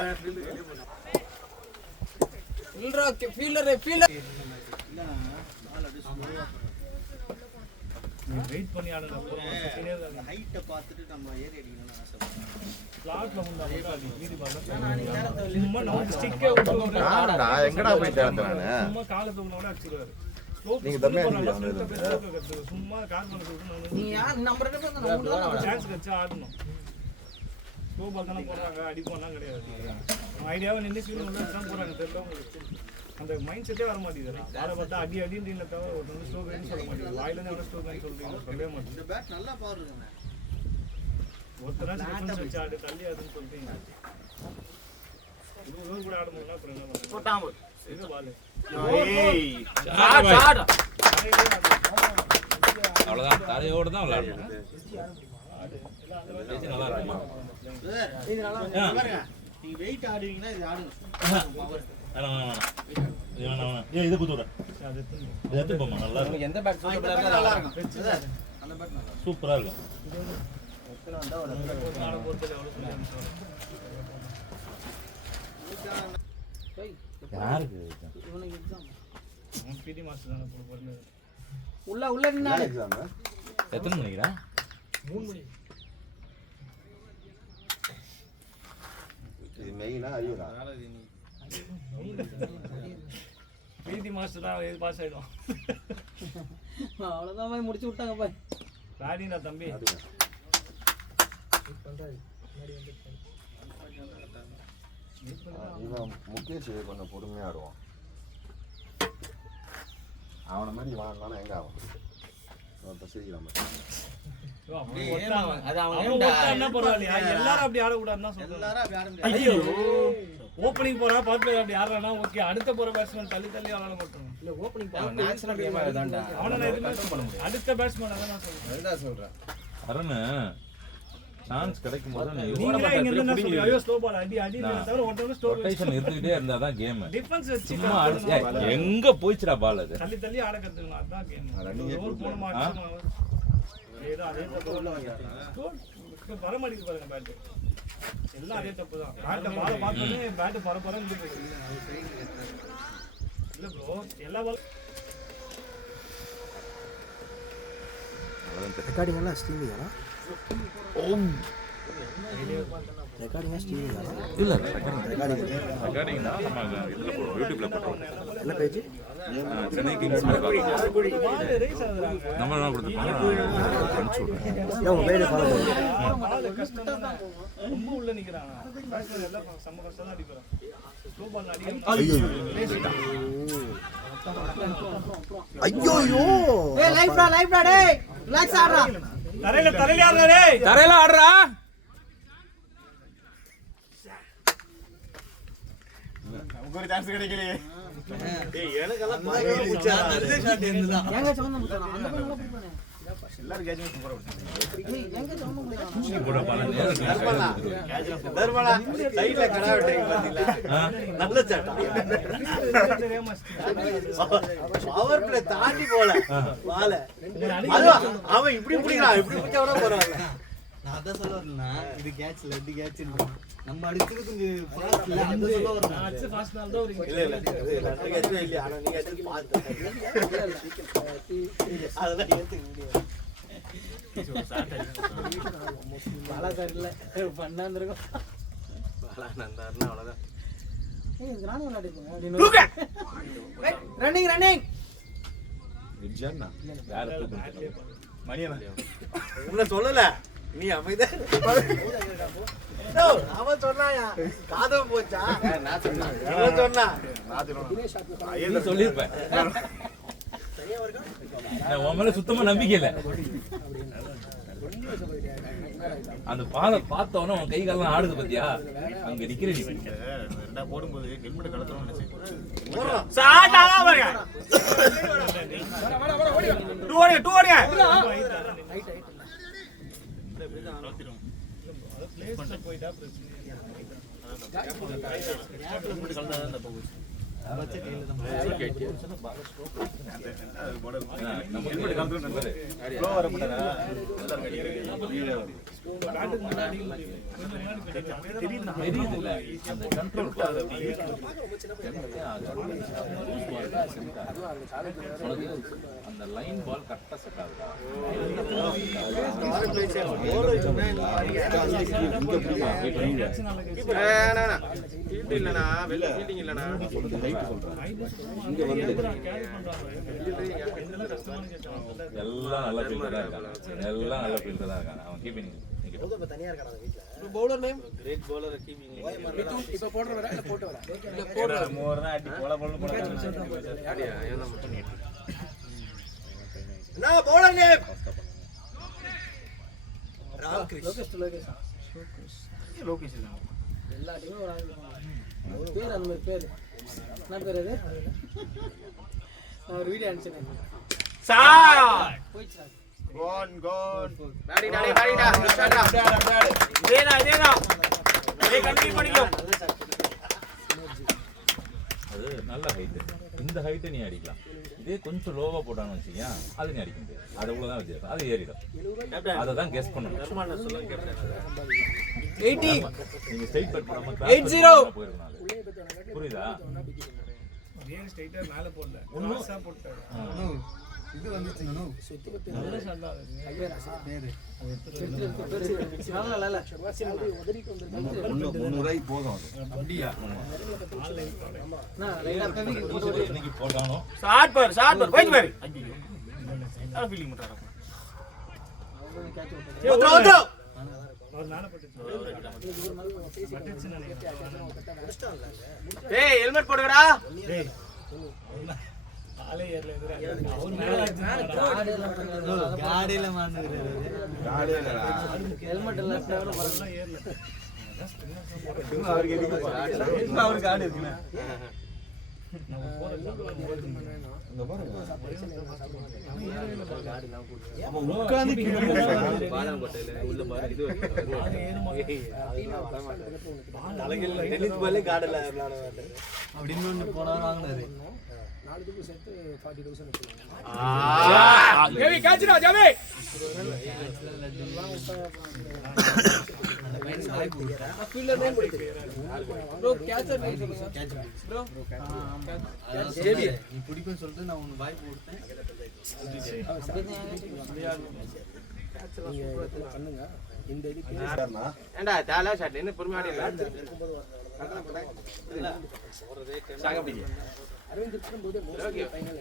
வெயிட் பண்ணி ஆடுங்க. ஹைட்ட பார்த்துட்டு நம்ம ஏறி அடிக்கணும்னு ஆசைப்படுறேன். ஸ்லாட்ல முண்டா மட்டும் அடி வீதி பால்ல சும்மா நம்ம ஸ்டிக்கே விட்டு ஆடா எங்கடா போய் தேடுறானே சும்மா கால தூக்குனோட அடிச்சிடுவாரு. நீங்க தம்மே அடிக்கல சும்மா கால் பண்ண விட்டு நீ யார் நம்பர் என்ன சான்ஸ் கட்சி ஆடணும். ஸ்லோ பால் தானே போடுறாங்க, அடிப்போம்லாம் கிடையாது. ஐடியாவை நின்று ஸ்விங் உள்ள தான் போறாங்க. தெரியல உங்களுக்கு அந்த மைண்ட் செட்டே வர மாட்டேங்குது. அதை பார்த்தா அடி அடின்றீங்களே தவிர ஒரு வந்து ஸ்லோ கைன்னு சொல்ல மாட்டேங்குது. வாயிலேருந்து எவ்வளோ ஸ்லோ கைன்னு சொல்றீங்க சொல்லவே மாட்டேங்குது. இந்த பேட் நல்லா பவர் இருக்குங்க. ஒருத்தராக டிஃபென்ஸ் வச்சு ஆடு தள்ளி ஆடுன்னு சொல்றீங்க. இது கூட ஆடும்போதுனா அப்புறம் என்ன பண்ணுறது? போட்டாம இது பால் அவ்வளோதான் தலையோடு தான் விளையாடணும். நல்லா இருக்குமா நீங்க வெயிட் ஆடுவீங்கன்னா இது ஆடுங்க. இது குத்துற எது போமா நல்லா இருக்கும். எந்த பேட் நல்லா இருக்கும். அந்த பேட் நல்லா சூப்பரா இருக்கும். யாருக்கு இவனுக்கு எக்ஸாம் பிடி மாஸ்டர் தானே போடுறது. உள்ள நின்னாரு. எக்ஸாம் எத்தனை மணிக்குடா? 3 மணி. இது மெயினா அறிவுடா. பிடி மாஸ்டர் தான் இது பாஸ் ஆயிடும். அவ்வளவுதான் போய் முடிச்சு விட்டாங்க பாய். ராடினா தம்பி இவன் முகேஷ் கொஞ்சம் பொறுமையா ஆடுவான். அவனை மாதிரி வாங்கினாலும் எங்க ஆகும் சீக்கிரம் என்ன பரவாயில்லையா? எல்லாரும் அப்படி ஆடக்கூடாதுன்னு தான் சொல்றேன். எல்லாரும் அப்படி ஆட முடியாது. ஐயோ ஓப்பனிங் போறா பார்த்து அப்படி ஆடுறானா ஓகே. அடுத்த போற பேட்ஸ்மேன் தள்ளி தள்ளி ஆளால போட்டுருங்க. இல்ல ஓப்பனிங் நேச்சுரல் கேம் அதுதான்டா. அவனை நான் எதுவுமே சொல்ல முடியாது. அடுத்த பேட்ஸ்மேன் அதான் நான் சொல்றேன். அதுதான் சொல்றேன். அருண் சான்ஸ் கிடைக்கும் போது நீங்க இங்க என்ன சொல்றீங்க? ஐயோ ஸ்லோ பால் அடி அடி தவிர ஒருத்தவங்க ஸ்லோ ரொட்டேஷன் இருந்துகிட்டே இருந்தா தான் கேம். டிஃபென்ஸ் வச்சு சும்மா எங்க போயிச்சுடா பால் அது. தள்ளி தள்ளி ஆட கத்துக்கணும். அதான் கேம். ஓவர் போன மாட்டோம். ஏதோ அதே தப்பு வர மாட்டேங்குது பாருங்க பேட். எல்லாம் அதே தப்பு தான். பேட்டை பால பார்த்தோன்னே பேட் பரபரன்னு இருக்கு. இல்ல ப்ரோ எல்லா பால் ரெக்கார்டிங் எல்லாம் ஸ்ட்ரீமிங்கா? ரெக்கார்டிங் ஸ்ட்ரீமிங்கா? இல்ல ரெக்கார்டிங் தான் நம்ம இதுல போடுறோம், யூடியூப்ல போடுறோம். என்ன பேஜ்? சென்னை கிங்ஸ் மாதிரி பார்க்கலாம். பால் ரேஸ் ஆகுறாங்க. நம்ம என்ன கொடுத்துருக்கோம் உங்க பேஜ் ஃபாலோ பண்ணுங்க. பால் கஷ்டம் தான். ரொம்ப உள்ள நிக்கிறாங்க. பேட்ஸ்மேன் எல்லாம் செம்ம கஷ்டம் தான் அடிக்கிறாங்க. ஸ்லோ பால் அடிக்க ஐயோ ஏய் லைஃப்டா டேய் ரிலாக்ஸ் ஆடுறா. தரையில ஆடுறா டேய். தரையில ஆடுறா. நமக்கு ஒரு சான்ஸ் கிடைக்கலையே. டேய் எனக்கெல்லாம் எங்க சவுண்ட் முட்டறா அந்த பக்கம் போறானே. எல்லாரும் கேட்ச் சூப்பரா விட்டாங்க. ஏய் எங்க சவுண்ட் முட்டறா. கூட பால தர்மலா சைடுல கடா விட்டீங்க பாத்தீங்களா? நல்ல சாட். பவர் பிளே தாண்டி போல பால. அவன் இப்படி புடிறான். இப்படி புடிச்சவனா போறான்ல. நான் அதான் சொல்ல வரேன்னா இது கேட்ச்ல இது கேட்ச்ன்றோம். நம்ம அடிச்சது கொஞ்சம் ஃபாஸ்ட் இல்ல அந்த சொல்ல வரேன். நான் அடிச்ச ஃபாஸ்ட் நாள் தான் ஒரு இல்ல நான் கேட்ச்சே இல்ல. ஆனா நீங்க அடிச்சது பாத்து. அதெல்லாம் ஏத்துக்க முடியாது. பாலா சார் இல்ல பண்ணாந்திருக்கும். பாலா நந்தார்னா அவ்வளவுதான். ஏய் இது நானே விளையாடிப்பேன். ரன்னிங் விஜயண்ணா யார தூக்குறது? மணியனா உன்ன சொல்லல. நீ அமைதா. அவன் சொன்னாயா? காதம் போச்சா? நான் சொன்னா. இவன் சொன்னா. நீ சொல்லிருப்ப. உன் மேல சுத்தமா நம்பிக்கை இல்ல. அந்த பாலை பார்த்தவன உன் கை காலம் ஆடுது பாத்தியா? அங்க நிக்கிற நீ ரெண்டா போடும்போது ஹெல்மெட் கலத்தணும் நினைச்சேன். சாட் ஆனா பாருங்க. டூ ஓடுங்க. அது பிளேஸ்ல போய்டா பிரச்சனை. அந்த லைன் பால் கரெக்டா செட் ஆகுதா எல்லாம் நல்ல ஃபீல்டர் தான் இருக்காங்க எல்லாம் நல்ல ஃபீல்டர் தான் இருக்காங்க அவன் கீப்பிங் தனியா இருக்கானா வீட்ல bowler name great bowler keeping இப்ப போடுற வர இல்ல போட்டு வர இல்ல போடுற மோர் தான் அடி போல அடியா ஏன்னா மட்டும் என்ன பவுலர் நேம் ராமகிருஷ்ண லோகேஷ் எல்லா டீமும் ஒரு பேர் அந்த மாதிரி பேர் என்ன பேர் அது நான் ஒரு வீடியோ அனுப்பிச்சேன் சார் போயிடுச்சு டேடா இதேனா இதே கண்டினியூ பண்ணிக்கோ அது நல்ல ஹைட் இந்த ஹைட்டை நீ அடிக்கலாம் இதே கொஞ்சம் லோவா போட்டான்னு வச்சுக்கியா அது நீ அடிக்க முடியாது அது அவ்வளவுதான் வித்தியாசம் அது ஏறிடும் அதை தான் கெஸ் பண்ணணும் 80 நீங்க ஸ்ட்ரைட் பட் பண்ணாம 80 போயிருக்கணும் புரியுதா ஏன் ஸ்ட்ரைட்டா மேல போடல கிராஸா போட்டாரு இது வந்துச்சு நல்ல ஷாட் பேரு நல்ல நல்ல உதறிக்கு வந்திருக்காங்க 300 ரூபாய்க்கு போதும் அது அப்படியா நான் ரைட்டா இன்னைக்கு போட்டானோ ஷாட் பார் போய் பாரு ஐயோ ஃபீலிங் பண்றாங்க ஓத்ரோ அவர் மேல போட்டுச்சு ஏய் ஹெல்மெட் போடுங்கடா டேய் ஆளே ஏறல எதிரா அவர் மேல காடியில மாந்துறாரு ஹெல்மெட் எல்லாம் தவிர வரலாம் ஏறல அவருக்கு எதுக்கு அவருக்கு காடி இருக்குண்ணே நம்ம போற இந்த பாருங்க உட்கார்ந்து பாதாம் கொட்டையில உள்ள பாரு இது டென்னிஸ் பாலே காடல அப்படின்னு ஒன்று போனாலும் வாங்கினாரு 4 துக்கு சேர்த்து 40000 வச்சுருவாங்க ஜேவி காச்சிரா ஜேவி ஃபீல்டர் நேம் கொடுத்து ப்ரோ கேட்சர் நேம் சொல்லுங்க ப்ரோ ஜேபி நீ பிடிக்கும் சொல்லிட்டு நான் உனக்கு வாய்ப்பு கொடுத்தேன் நீங்க பண்ணுங்க இந்த இது ஏண்டா தாலா ஷாட் என்ன பொறுமையா ஆடிடல அரவிந்த் இருக்கும்போது மோஸ்ட்லி ஃபைனல்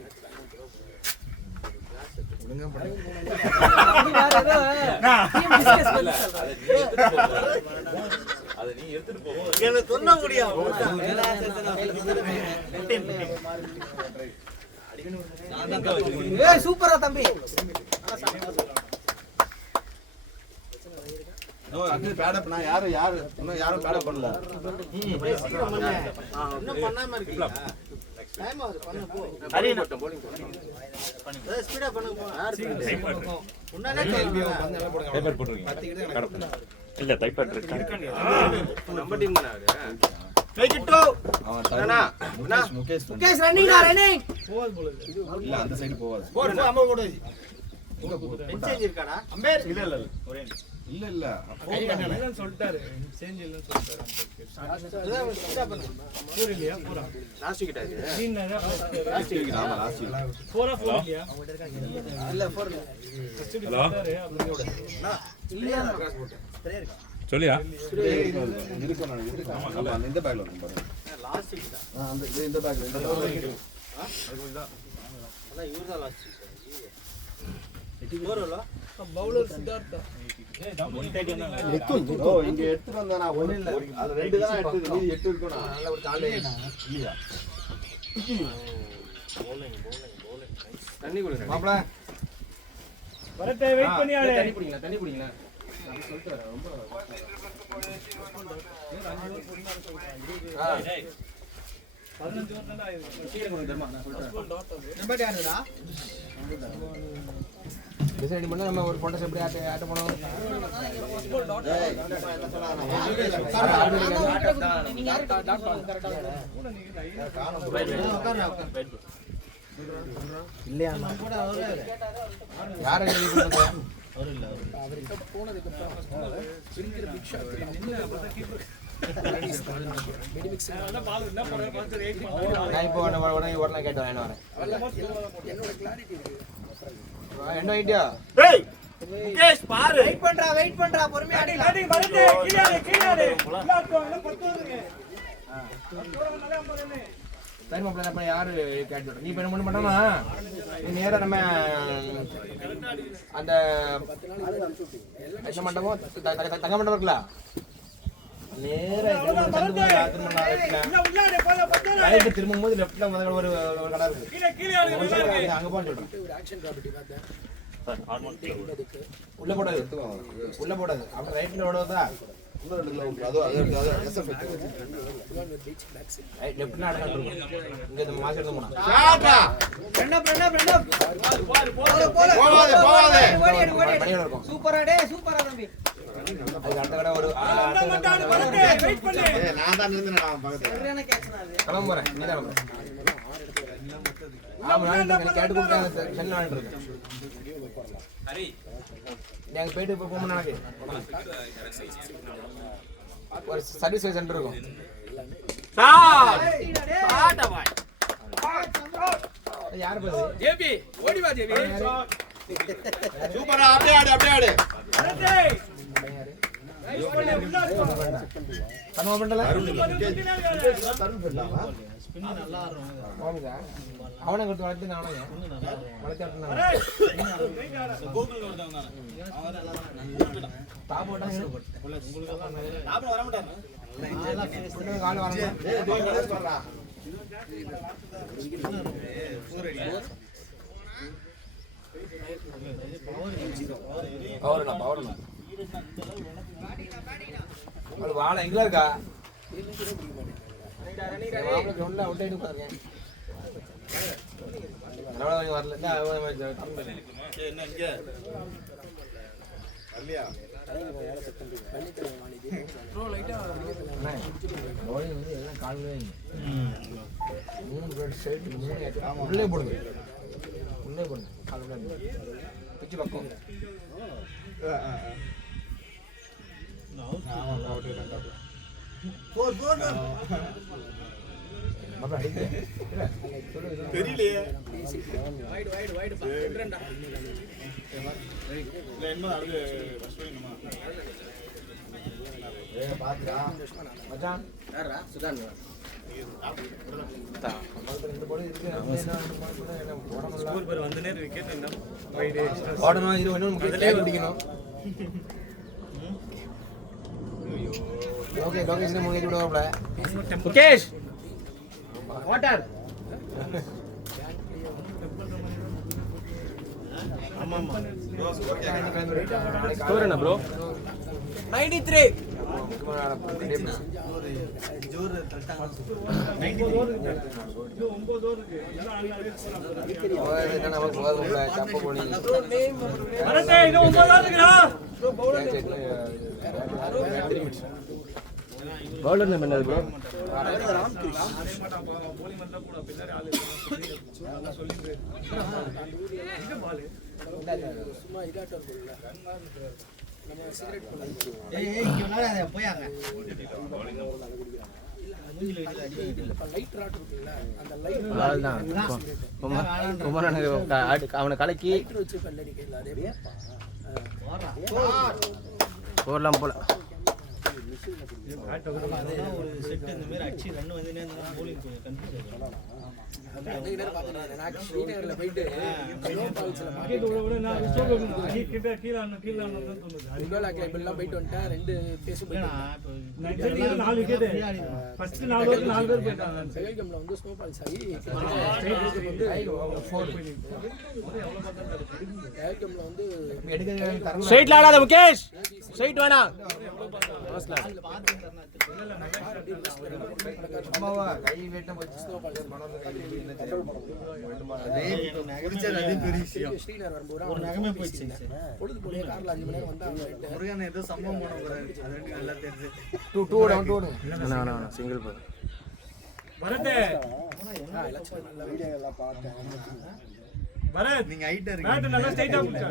அதை நீ எடுத்துட்டு போ எனக்கு சொல்ல முடியும் ஏய் சூப்பரா தம்பி அது பேடப் நான் யாரும் பேடப் பண்ணல இன்னும் பண்ணாம இருக்கீங்க டைம் ஆகுது பண்ண போ ஹரி மட்டும் bowling ஸ்பீடா பண்ணுங்க போ யார் முன்னாலே பேப்பர் போட்டுருக்கீங்க கடப்பு இல்ல டைப்பர் இருக்கு நம்ம டீம் தான அவரு take it to Anna Mukesh running running இல்ல அந்த சைடு போவாது போடு அம்மா போடு பெஞ்ச் சேஞ்ச் இருக்காடா அம்பேர் இல்ல ஒரே இல்ல இல்லன்னு சொல்லிட்டாரு சேஞ்ச் இல்லன்னு சொல்லிட்டாரு ஸ்பீடா பண்ணுங்க போர் இல்லையா போறா லாஸ்ட் விக்கெட் அது கிரீன் நேரா ஆமா லாஸ்ட் போரா போர் இல்லையா இல்ல 4 ஃபர்ஸ்ட் விக்கெட் அப்படி இல்லையா ஸ்ப்ரே இருக்கா சொல்லியா இருக்கும் நான் இருக்கும் ஆமா அந்த இந்த பேக்ல இருக்கும் பாருங்க லாஸ்ட் விக்கெட் அந்த இந்த பேக்ல இந்த பேக்ல அதான் இவர்தான் லாஸ்ட் போறல பவுலர் சித்தார்த்தா ஓ இங்க எடுத்துட்டு வந்தா நான் ஒண்ணு இல்ல அது ரெண்டு தான் எடுத்து மீதி 8 இருக்கும்னா நல்ல ஒரு கால் இல்லையா bowling தண்ணி குடுங்க மாப்ள வரட்டே வெயிட் பண்ணி ஆளே தண்ணி குடிங்களா நான் சொல்லிட்டு வரேன் ரொம்ப 15 ஓவர் தான ஆயிருக்கு கீழ கொடுங்க தர்மா நான் சொல்லிட்டு வரேன் நம்பர் யாருடா டிசைன் ரெடி பண்ணா நம்ம ஒரு போட்டோஸ் எப்படி ஆட்ட போனோம் இல்லையா யாரை ரெடி பண்றது அவர்கிட்ட போனதுக்கு அப்புறம் இருக்கிற பிக் ஷாட் நான் இப்போ உடனே கேட்டு வரேன் என்னோட கிளாரிட்டி இருக்கு என்ன ஐடியா முகேஷ் பாரு வெயிட் பண்றா பொறுமையா டைம் அப்படி நம்ம யாரு கேட்டு நீ இப்ப என்ன பண்ண மாட்டோமா நீ நேரா நம்ம அந்த என்ன மண்டபம் தங்க மண்டபம் இருக்குல்ல நேரா திரும்பும் போது லெஃப்ட்ல ஒரு கடை இருக்கு அங்க போன்னு சொல்றேன் ஒரு ஆக்ஷன் ப்ராப்பர்ட்டி பார்த்தேன் உள்ள போடாது அப்படி ரைட்ல ஓடுவதா பீச் பேக்ஸ் லெஃப்ட்ல நடந்து இங்க இந்த மாசம் எடுத்து போனா இருக்கும் சூப்பரா டே சூப்பரா தம்பி அதுக்கு அடுத்த கடை ஒரு கிளம்புறேன் நீ தான் கேட்டு கொடுத்தேன் சென்னை இருக்கேன் நீங்க போயிட்டு இப்போ போகணும் எனக்கு ஒரு சர்வீஸ் சென்டர் இருக்கும் யாரு பேரு ஜேபி ஓடி வா ஜேபி சூப்பரா அப்படியே ஆடு கன்ஃபார்ம் பண்ணல அவனை கொடுத்து வளர்த்து நானே வளர்த்து கால வர வாழை எங்க இருக்கா உள்ளே போடுங்க பிச்சு பக்கம் தெரியலையே முகேஷ் வாட்டர் ஸ்கோர் என்ன ப்ரோ 93 பவுலர் நேம் என்னது ப்ரோ சும்மா இதாட்ட இருக்குல்ல நம்ம சிகரெட் போயாங்க லைட் ராட் இருக்குல்ல அந்த லைட் அவனை கலக்கி லைட் வச்சு பல்லடி கையில அதே போடலாம் போல ஒரு செட் இந்த மாதிரி அடிச்சு ரன் வந்துனே இருந்தா bowling கன்ஃபியூஸ் நான் ஸ்ரீநகர்ல போயிட்டு எல்லாம் போயிட்டு வந்துட்டேன் 2 பேசி செகண்ட்ல வந்து ஸ்னோ ஃபால்ஸ் ஆகி வந்து ஸ்ட்ரைட்ல ஆடாத முகேஷ் ஸ்ட்ரைட் வேணாம் அம்மாவா கை வெட்டம் வச்சு பணம் கை என்ன தெரியும் குடிச்சது அது பெரிய விஷயம். ஸ்ரீநகர் வரும்போது ஒரு நகமே போயிடுச்சு. பொழுது போய் காரில் 5 மணி நேரம் வந்தா முருகன் ஏதோ சம்பவம் பண்ண போறாரு. அது எனக்கு நல்லா தெரியுது. சிங்கிள் போய் வரதே வரத் நீங்க ஹைட்டா பேட் நல்லா ஸ்ட்ரைட்டா புடிச்சா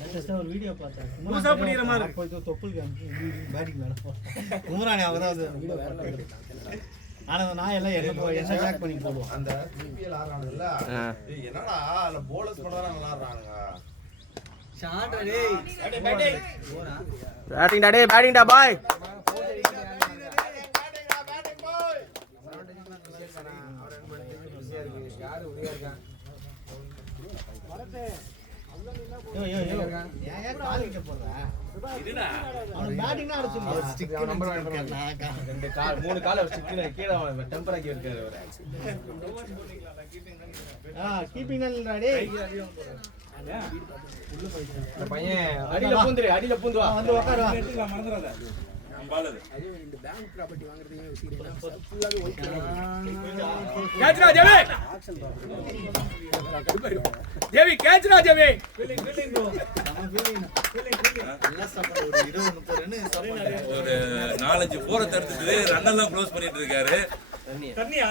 லேட்டஸ்டா ஒரு வீடியோ பார்த்தேன். பூசா புடிக்கிற மாதிரி அப்போ இது தொப்புள் பேட்டிங் மேடம். குமரானி அவதான் ஆனா நான் எல்லாம் என்ன பேக் பண்ணி போடுவோம். அந்த பிபிஎல் ஆடுறானுங்கல்ல என்னடா அதுல போலஸ் பண்ணா விளையாடுறானுங்க. ஷாட் டேய். பேட்டிங் டா டேய், பேட்டிங் டா பாய். யாரு உரியா இருக்கான் ஏன் கால் கிட்ட போறா? இதுடா அவன் பேட்டிங்னா அடிச்சிருக்கான். ஸ்டிக் நம்பர் ரெண்டு கால் 3 கால ஸ்டிக்ல கீழ டெம்பர் ஆக்கி இருக்காரு அவரு. கீப்பிங் இல்லடா டேய். இந்த பையன் அடியில பூந்து வா. வந்து உட்காரு வா. மறந்துறாத பாலது அதுவும் இந்த பேங்க் ப்ராப்பர்ட்டி வாங்குறதையும் யோசிக்கிறேன். ஃபுல்லாவே ஒயிட் கேட்ச்ரா ஜெவி ஜெவி கேட்ச்ரா ஜெவி நல்லா சாப்பிடு. ஒரு 20 30 சாப்பிடு. ஒரு 4-5 போரை தடுத்துட்டு ரன்னெல்லாம் க்ளோஸ் பண்ணிட்டு இருக்காரு. தண்ணியா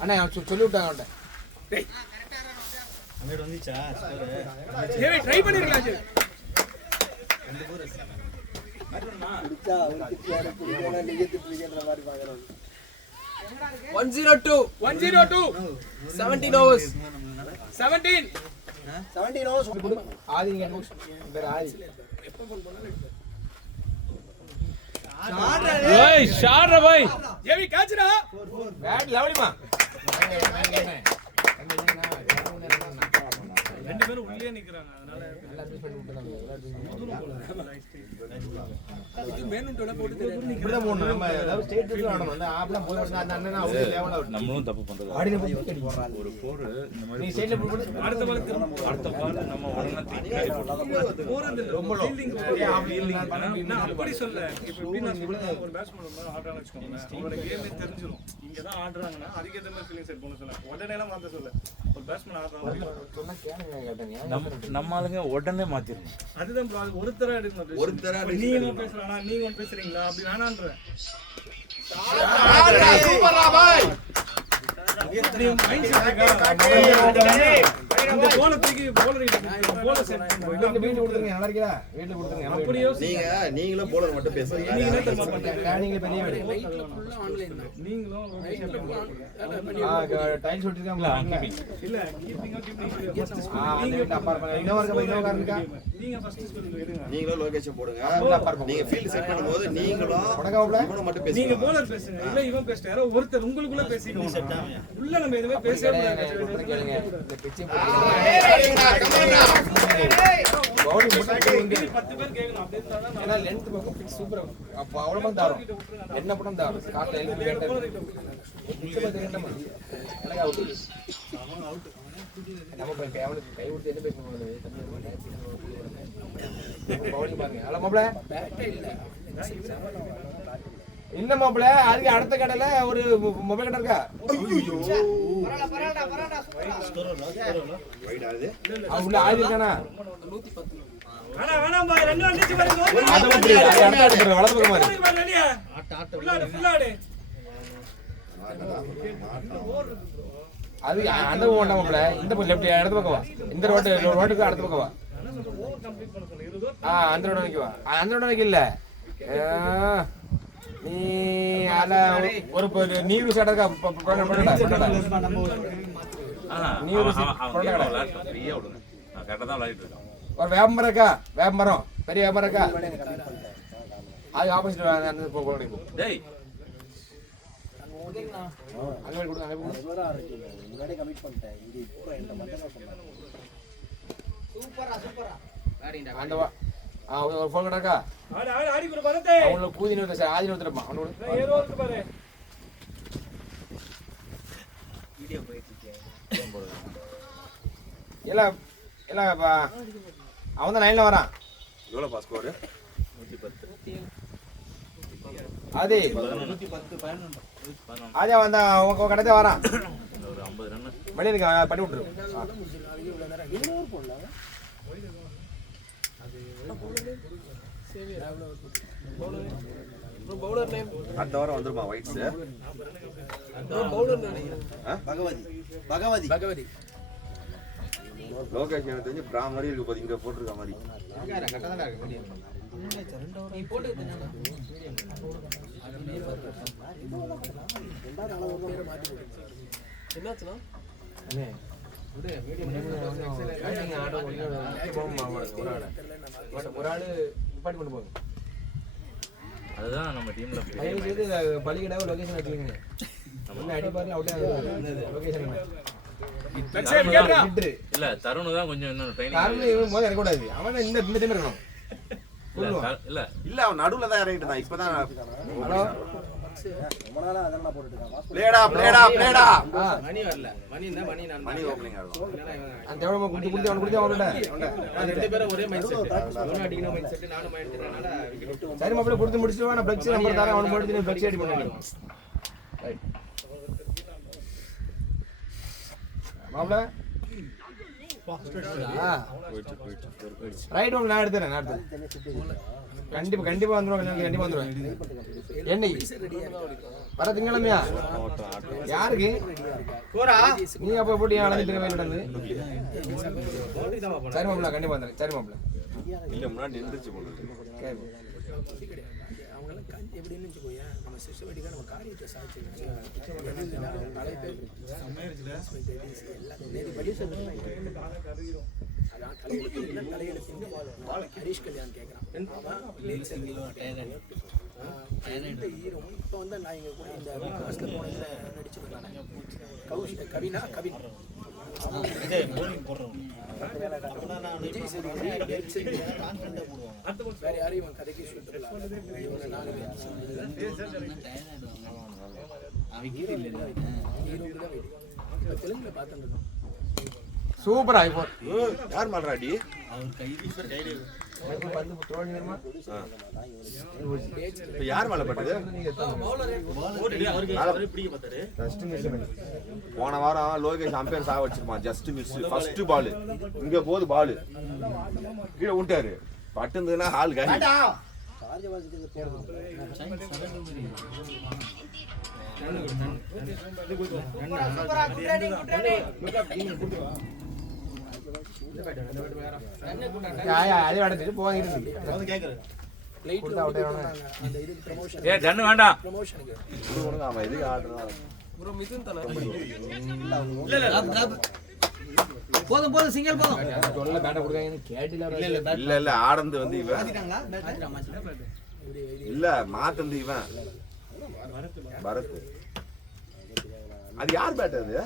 அண்ணா சொல்லி விட்டாங்க அவன்கிட்ட. அங்க வந்துச்சா ஜெவி ட்ரை பண்ணிருக்கலாம் ஜெவி 102 102 17 overs 17 hours ஆதி இங்க பேர் ஆதி. ஏய் ஷாட்ரா பாய். ஜெவி கேட்ச்ரா பேட் லவலிமா. ரெண்டு பேரும் உள்ளே நிக்கறாங்க அதனால நல்லா மிஸ் பண்ணி விட்டுறாங்க. இது மேனுட்டோட போட்டு தெரியும். இப்படிதான் போடணும். நம்ம ஏதாவது ஸ்டேட் ரூல்ல ஆடணும். அந்த ஆப்லாம் போய் வந்தா அந்த அண்ணனா அவங்க லேவலா விட்டு நம்மளும் தப்பு பண்றது. ஆடின போய் அடிக்கிறாங்க. ஒரு போர் இந்த நீ மாதிரி ஸ்டேட்ல போடு. அடுத்த பால் அடுத்த பால் நம்ம உடனே தூக்கி போறது இல்ல ரொம்ப ஃபீல்டிங் நான் அப்படி சொல்ல இப்போ எப்படி நான் சொல்றேன் ஒரு பேட்ஸ்மேன் வந்து ஆடுறான்னு வெச்சுக்கோங்க அவரோட கேமே தெரிஞ்சிரும் இங்க தான் ஆடுறாங்கன்னா அதுக்கு ஏத்த மாதிரி ஃபீலிங் செட் பண்ண சொல்ல உடனே எல்லாம் மாத்த சொல்ல ஒரு பேட்ஸ்மேன் ஆடுறாங்க சொன்னா கேளுங்க கேட்டீங்க. நம்ம ஆளுங்க உடனே மாத்திரணும். அதுதான் bro, அது ஒருத்தரா எடுக்கணும் ஒருத்தரா நீங்க என்ன பேசுறானா நீங்க ஒன்னு பேசுறீங்களா அப்படி வேணான்றேன் சூப்பரா பாய். இந்த போல தூக்கி போல செட் வீட்டுல கொடுத்துருங்க. நல்லா இருக்கா? வீட்டுல கொடுத்துருங்க. அப்படியே நீங்களும் போலர் மட்டும் பேசுறீங்க. நீங்க என்ன தெரியுமா பண்றீங்க பிளானிங்ல பெரிய வீடு. நைட்ல ஃபுல்லா ஆன்லைன் தான். நீங்களும் டைல்ஸ் ஒட்டிருக்காங்களா? இல்ல கீப்பிங்கா நீங்க அப்பா இருப்பாங்க. இன்னொரு இருக்கா? நீங்க ஃபர்ஸ்ட் ஸ்கூல்ல எடுங்க நீங்களும் லொகேஷன் போடுங்க. நீங்க ஃபீல்ட் செட் பண்ணும்போது நீங்களும் உடகாவுல இவனும் மட்டும் நீங்க பேசுங்க. போலர் பேசுங்க இல்ல இவன் பேசிட்டு யாரோ ஒருத்தர் உங்களுக்குள்ள பேசிக்கணும் உள்ள நம்ம எதுவுமே பேசவே கூடாது கேளுங்க. இந்த பிச்சை பவுலிங் போட்டு 10 பேர் கேட்கணும் அப்படி இருந்தா தான் ஏன்னா லென்த் பக்கம் பிச் சூப்பரா அப்ப அவ்வளவு தாரும். என்ன படம் தாரும். காட்ல எழுதி கேட்டேன். எனக்கு அவுட். நம்ம போய் அவனுக்கு கை விட்டு என்ன பேச முடியாது. பவுலிங் பாருங்க. ஹலோ மாப்ள. பேட்டே இல்ல. என்ன மாப்ள? அதுக்கு அடுத்த கடையில ஒரு மொபைல் கடை இருக்கா? வைட் ஆகுது. உள்ள ஆதி இருக்கானா? வேணாம் பாய் ரெண்டு வந்துச்சு பாருங்க அது வந்து அடுத்த கடை வலது பக்கம் மாதிரி. வெளிய ஃபுல்லாடு அது அந்த ஓட்ட மாப்ள. இந்த லெஃப்ட் இடது பக்கம் வா. இந்த ரோட்டுக்கு அடுத்த பக்கம் வா. ஓவர் கம்ப்ளீட் பண்ண சொல்லுங்க 20 அந்த ரோட நிக்க வா. அந்த ரோட நிக்க இல்ல. நீ அல ஒரு நீர் சட்டக்க பண்ணடா. நீர் பண்ணடா. ஃப்ரீயா விடுங்க. நான் கரெக்ட்டா தான் விளையாடிட்டு இருக்கேன். ஒரு வேப்பமரம் இருக்கா? வேப்பமரம். பெரிய வேப்பமரம் இருக்கா? அது ஆப்போசிட் அந்த போடி போ. டேய் அங்க போய் கொடுங்க. அங்க போய் முன்னாடி கமிட் பண்ணிட்டேன். இங்க இப்போ என்ன மட்டும் சொன்னாங்க. சூப்பரா அந்த வா. ஒரு ஃபோன் கடக்கா? ஆடி குடு வரதே அவங்கள கூதி நிறுத்த சார். ஆதி நிறுத்தறப்பா. அவனோட ஏரோ இருக்கு பாரு வீடியோ போயிட்டு இருக்கேன். இல்ல அவன் தான் லைன்ல வரான். எவ்வளவு பாஸ் ஸ்கோர்? ஆதி ஆதியா வந்தா உங்க கடைக்கு வரான் ஒரு 50 ரன் மணி எனக்கு பண்ணி விட்டுரு அடுத்த வாரம் வந்துருமா ஒயிட்ஸ் பகவதி லோகேஷ் எனக்கு தெரிஞ்சு பிரா மாதிரி இருக்கு போது இங்க போட்டிருக்க மாதிரி நீ போட்டு என்னாச்சுன்னா ஒரு ஆளு நிப்பாட்டி கொண்டு போங்க அதுதான் நம்ம டீம்ல தயவு செய்து பள்ளிக்கடாவை லொகேஷன் வச்சுக்கோங்க அடிப்பாரு அவுட்டே லொகேஷன் இல்ல தருண் தான் கொஞ்சம் இன்னும் ட்ரைனிங் முதல்ல இருக்கக்கூடாது அவன் இந்த டைம் இருக்கணும் இல்ல இல்ல அவன் நடுவுல தான் இறங்கிட்டு தான் இப்பதான் ஹலோ பிளேடா மணி வரல மணி இருந்தா மணி நான் மணி ஓப்பனிங் ஆகும் அந்த எவ்வளவு கொடுத்து அவன் கொடுத்து அவன்கிட்ட ரெண்டு பேரும் ஒரே மைண்ட் செட் அடிக்கணும் மைண்ட் செட் நானும் மைண்ட் செட்னால விக்கெட் சரி மாப்பிள்ள கொடுத்து முடிச்சுட்டு நான் ஃப்ளெக்ஸ் நம்பர் தரேன் அவன் முடிச்சு நீ ஃப்ளெக்ஸ் ரெடி பண்ணிடுவோம் மாப்பிள்ள ரைட் ஒன்று நான் எடுத்துறேன் கண்டிப்பா வந்துருவாங்க கண்டிப்பா வந்துருவேன் என்னைக்கு வர திங்கக்கிழமையா யாருக்கு நீ அப்ப போட்டு அழைச்சிட்டு நடந்து சரி மாப்பிள்ள கண்டிப்பா வந்துடுறேன் சரி மாப்பிள்ள இல்ல முன்னாடி நின்றுச்சு போடுறது அவங்களாம் எப்படின்னு வச்சுக்கோயா நம்ம சிஸ்டமேட்டிக்காக நம்ம காரியத்தை சாட்சி நிறைய பேர் அதான் தலையெழுத்து இல்லை தலையெழுத்து ஹரிஷ் கல்யாண் கேட்குறான் ஹீரோ இப்போ வந்து நான் இங்கே கூட இந்த கிளாஸில் போனதில் நடிச்சிருக்காங்க கவின் வேற யாரையும் இவன் கதைக்கு தெலுங்குல பார்த்துட்டு இருக்கோம் சூப்பர் ஐபோன் யார் மால்றாடி இப்ப யார் மேல பட்டது போன வாரம் லோகேஷ் அம்பையர் சாக வச்சிருமா ஜஸ்ட் மிஸ் ஃபர்ஸ்ட் பால் இங்க போது பால் கீழே விட்டாரு பட்டுந்ததுன்னா ஹால் காலி வேண்டாம் போதும் சிங்கிள் போதும் இல்ல இல்ல ஆடந்து வந்து இவன் இல்ல மாத்தந்து இவன் பரத் அது யார் பேட் அது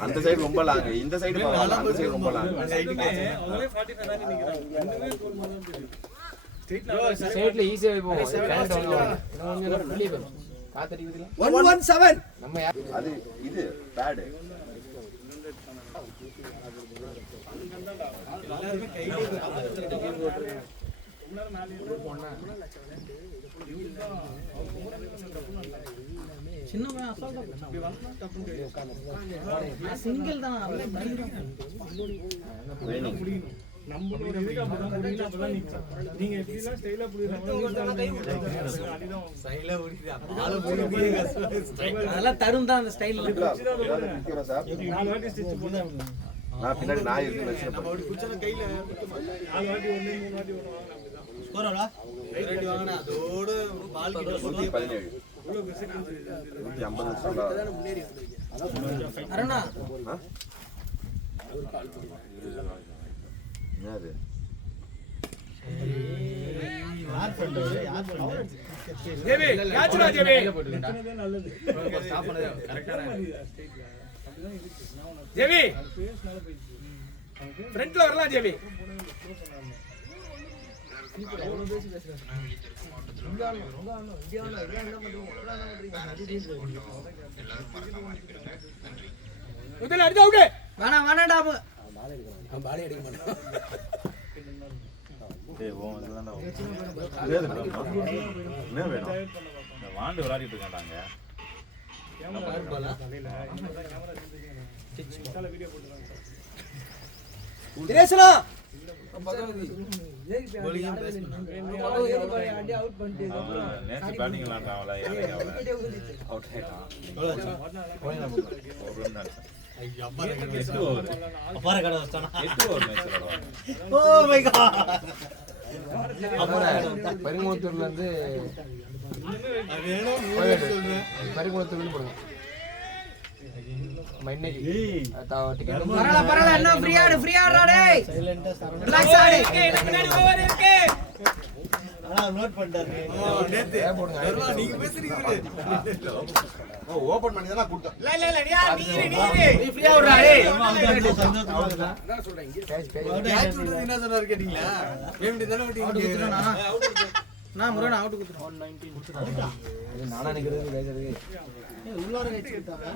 அந்த சைடு ரொம்ப லாங் இந்த சைடு அந்த சைடு ரொம்ப லாங் சைடுல ஈஸியா போவோம் காத்தடிக்குதுல 117 நம்ம அது இது பேட் சிங்கிள் தான் அதெல்லாம் தரும் தான் அந்த ஸ்டைல் நான் பின்னாடி நான் இருக்கு என்னது ஜெவி ஃப்ரண்ட்ல வரலாம் ஜெவி. முதல்ல அடிச்சு அவுட். வேணாம் வேணாம்டா நான் பாலே அடிக்க மாட்டேன். என்ன வேணும்? இந்த வாண்டு விளையாடிட்டு இருக்காண்டாங்க. திரேசனா நேற்று பேட்டிங் விளையாண்டாங்களா அவுட் ஆயிட்டான். ஒரு run தான். 8 over. அப்பார கடை வச்சானா 8 over match விளையாடுவாங்க. ஓ மை காட் பரிமுகத்தூர்ல இருந்து பரிமுகத்தூர்ல போடுங்க. இன்னைக்கு டிக்கெட் பரவாயில்ல என்ன ஃப்ரீயா ஆடுறா டேய். சைலண்டா ரிலாக்ஸ் ஆடு. முன்னாடி ஓவர் இருக்கு. ஆனா நோட் பண்ணிட்டாரு. நீங்க பேசுறீங்க. ஓபன் பண்ணி தான கொடுத்தேன். இல்ல நீ நீ ஃப்ரீயா ஆடுறா டேய். அதான் சொல்றேன். இங்க கேட்ச் விடுறது என்ன சொன்னாரு கேட்டிங்களா? எப்படி தான ஓட்டிங்க? நான் முரண் அவுட் குத்துறேன். 119 நானா நிக்கிறது பேசுறது உள்ளார கேட்ச் விட்டாங்க.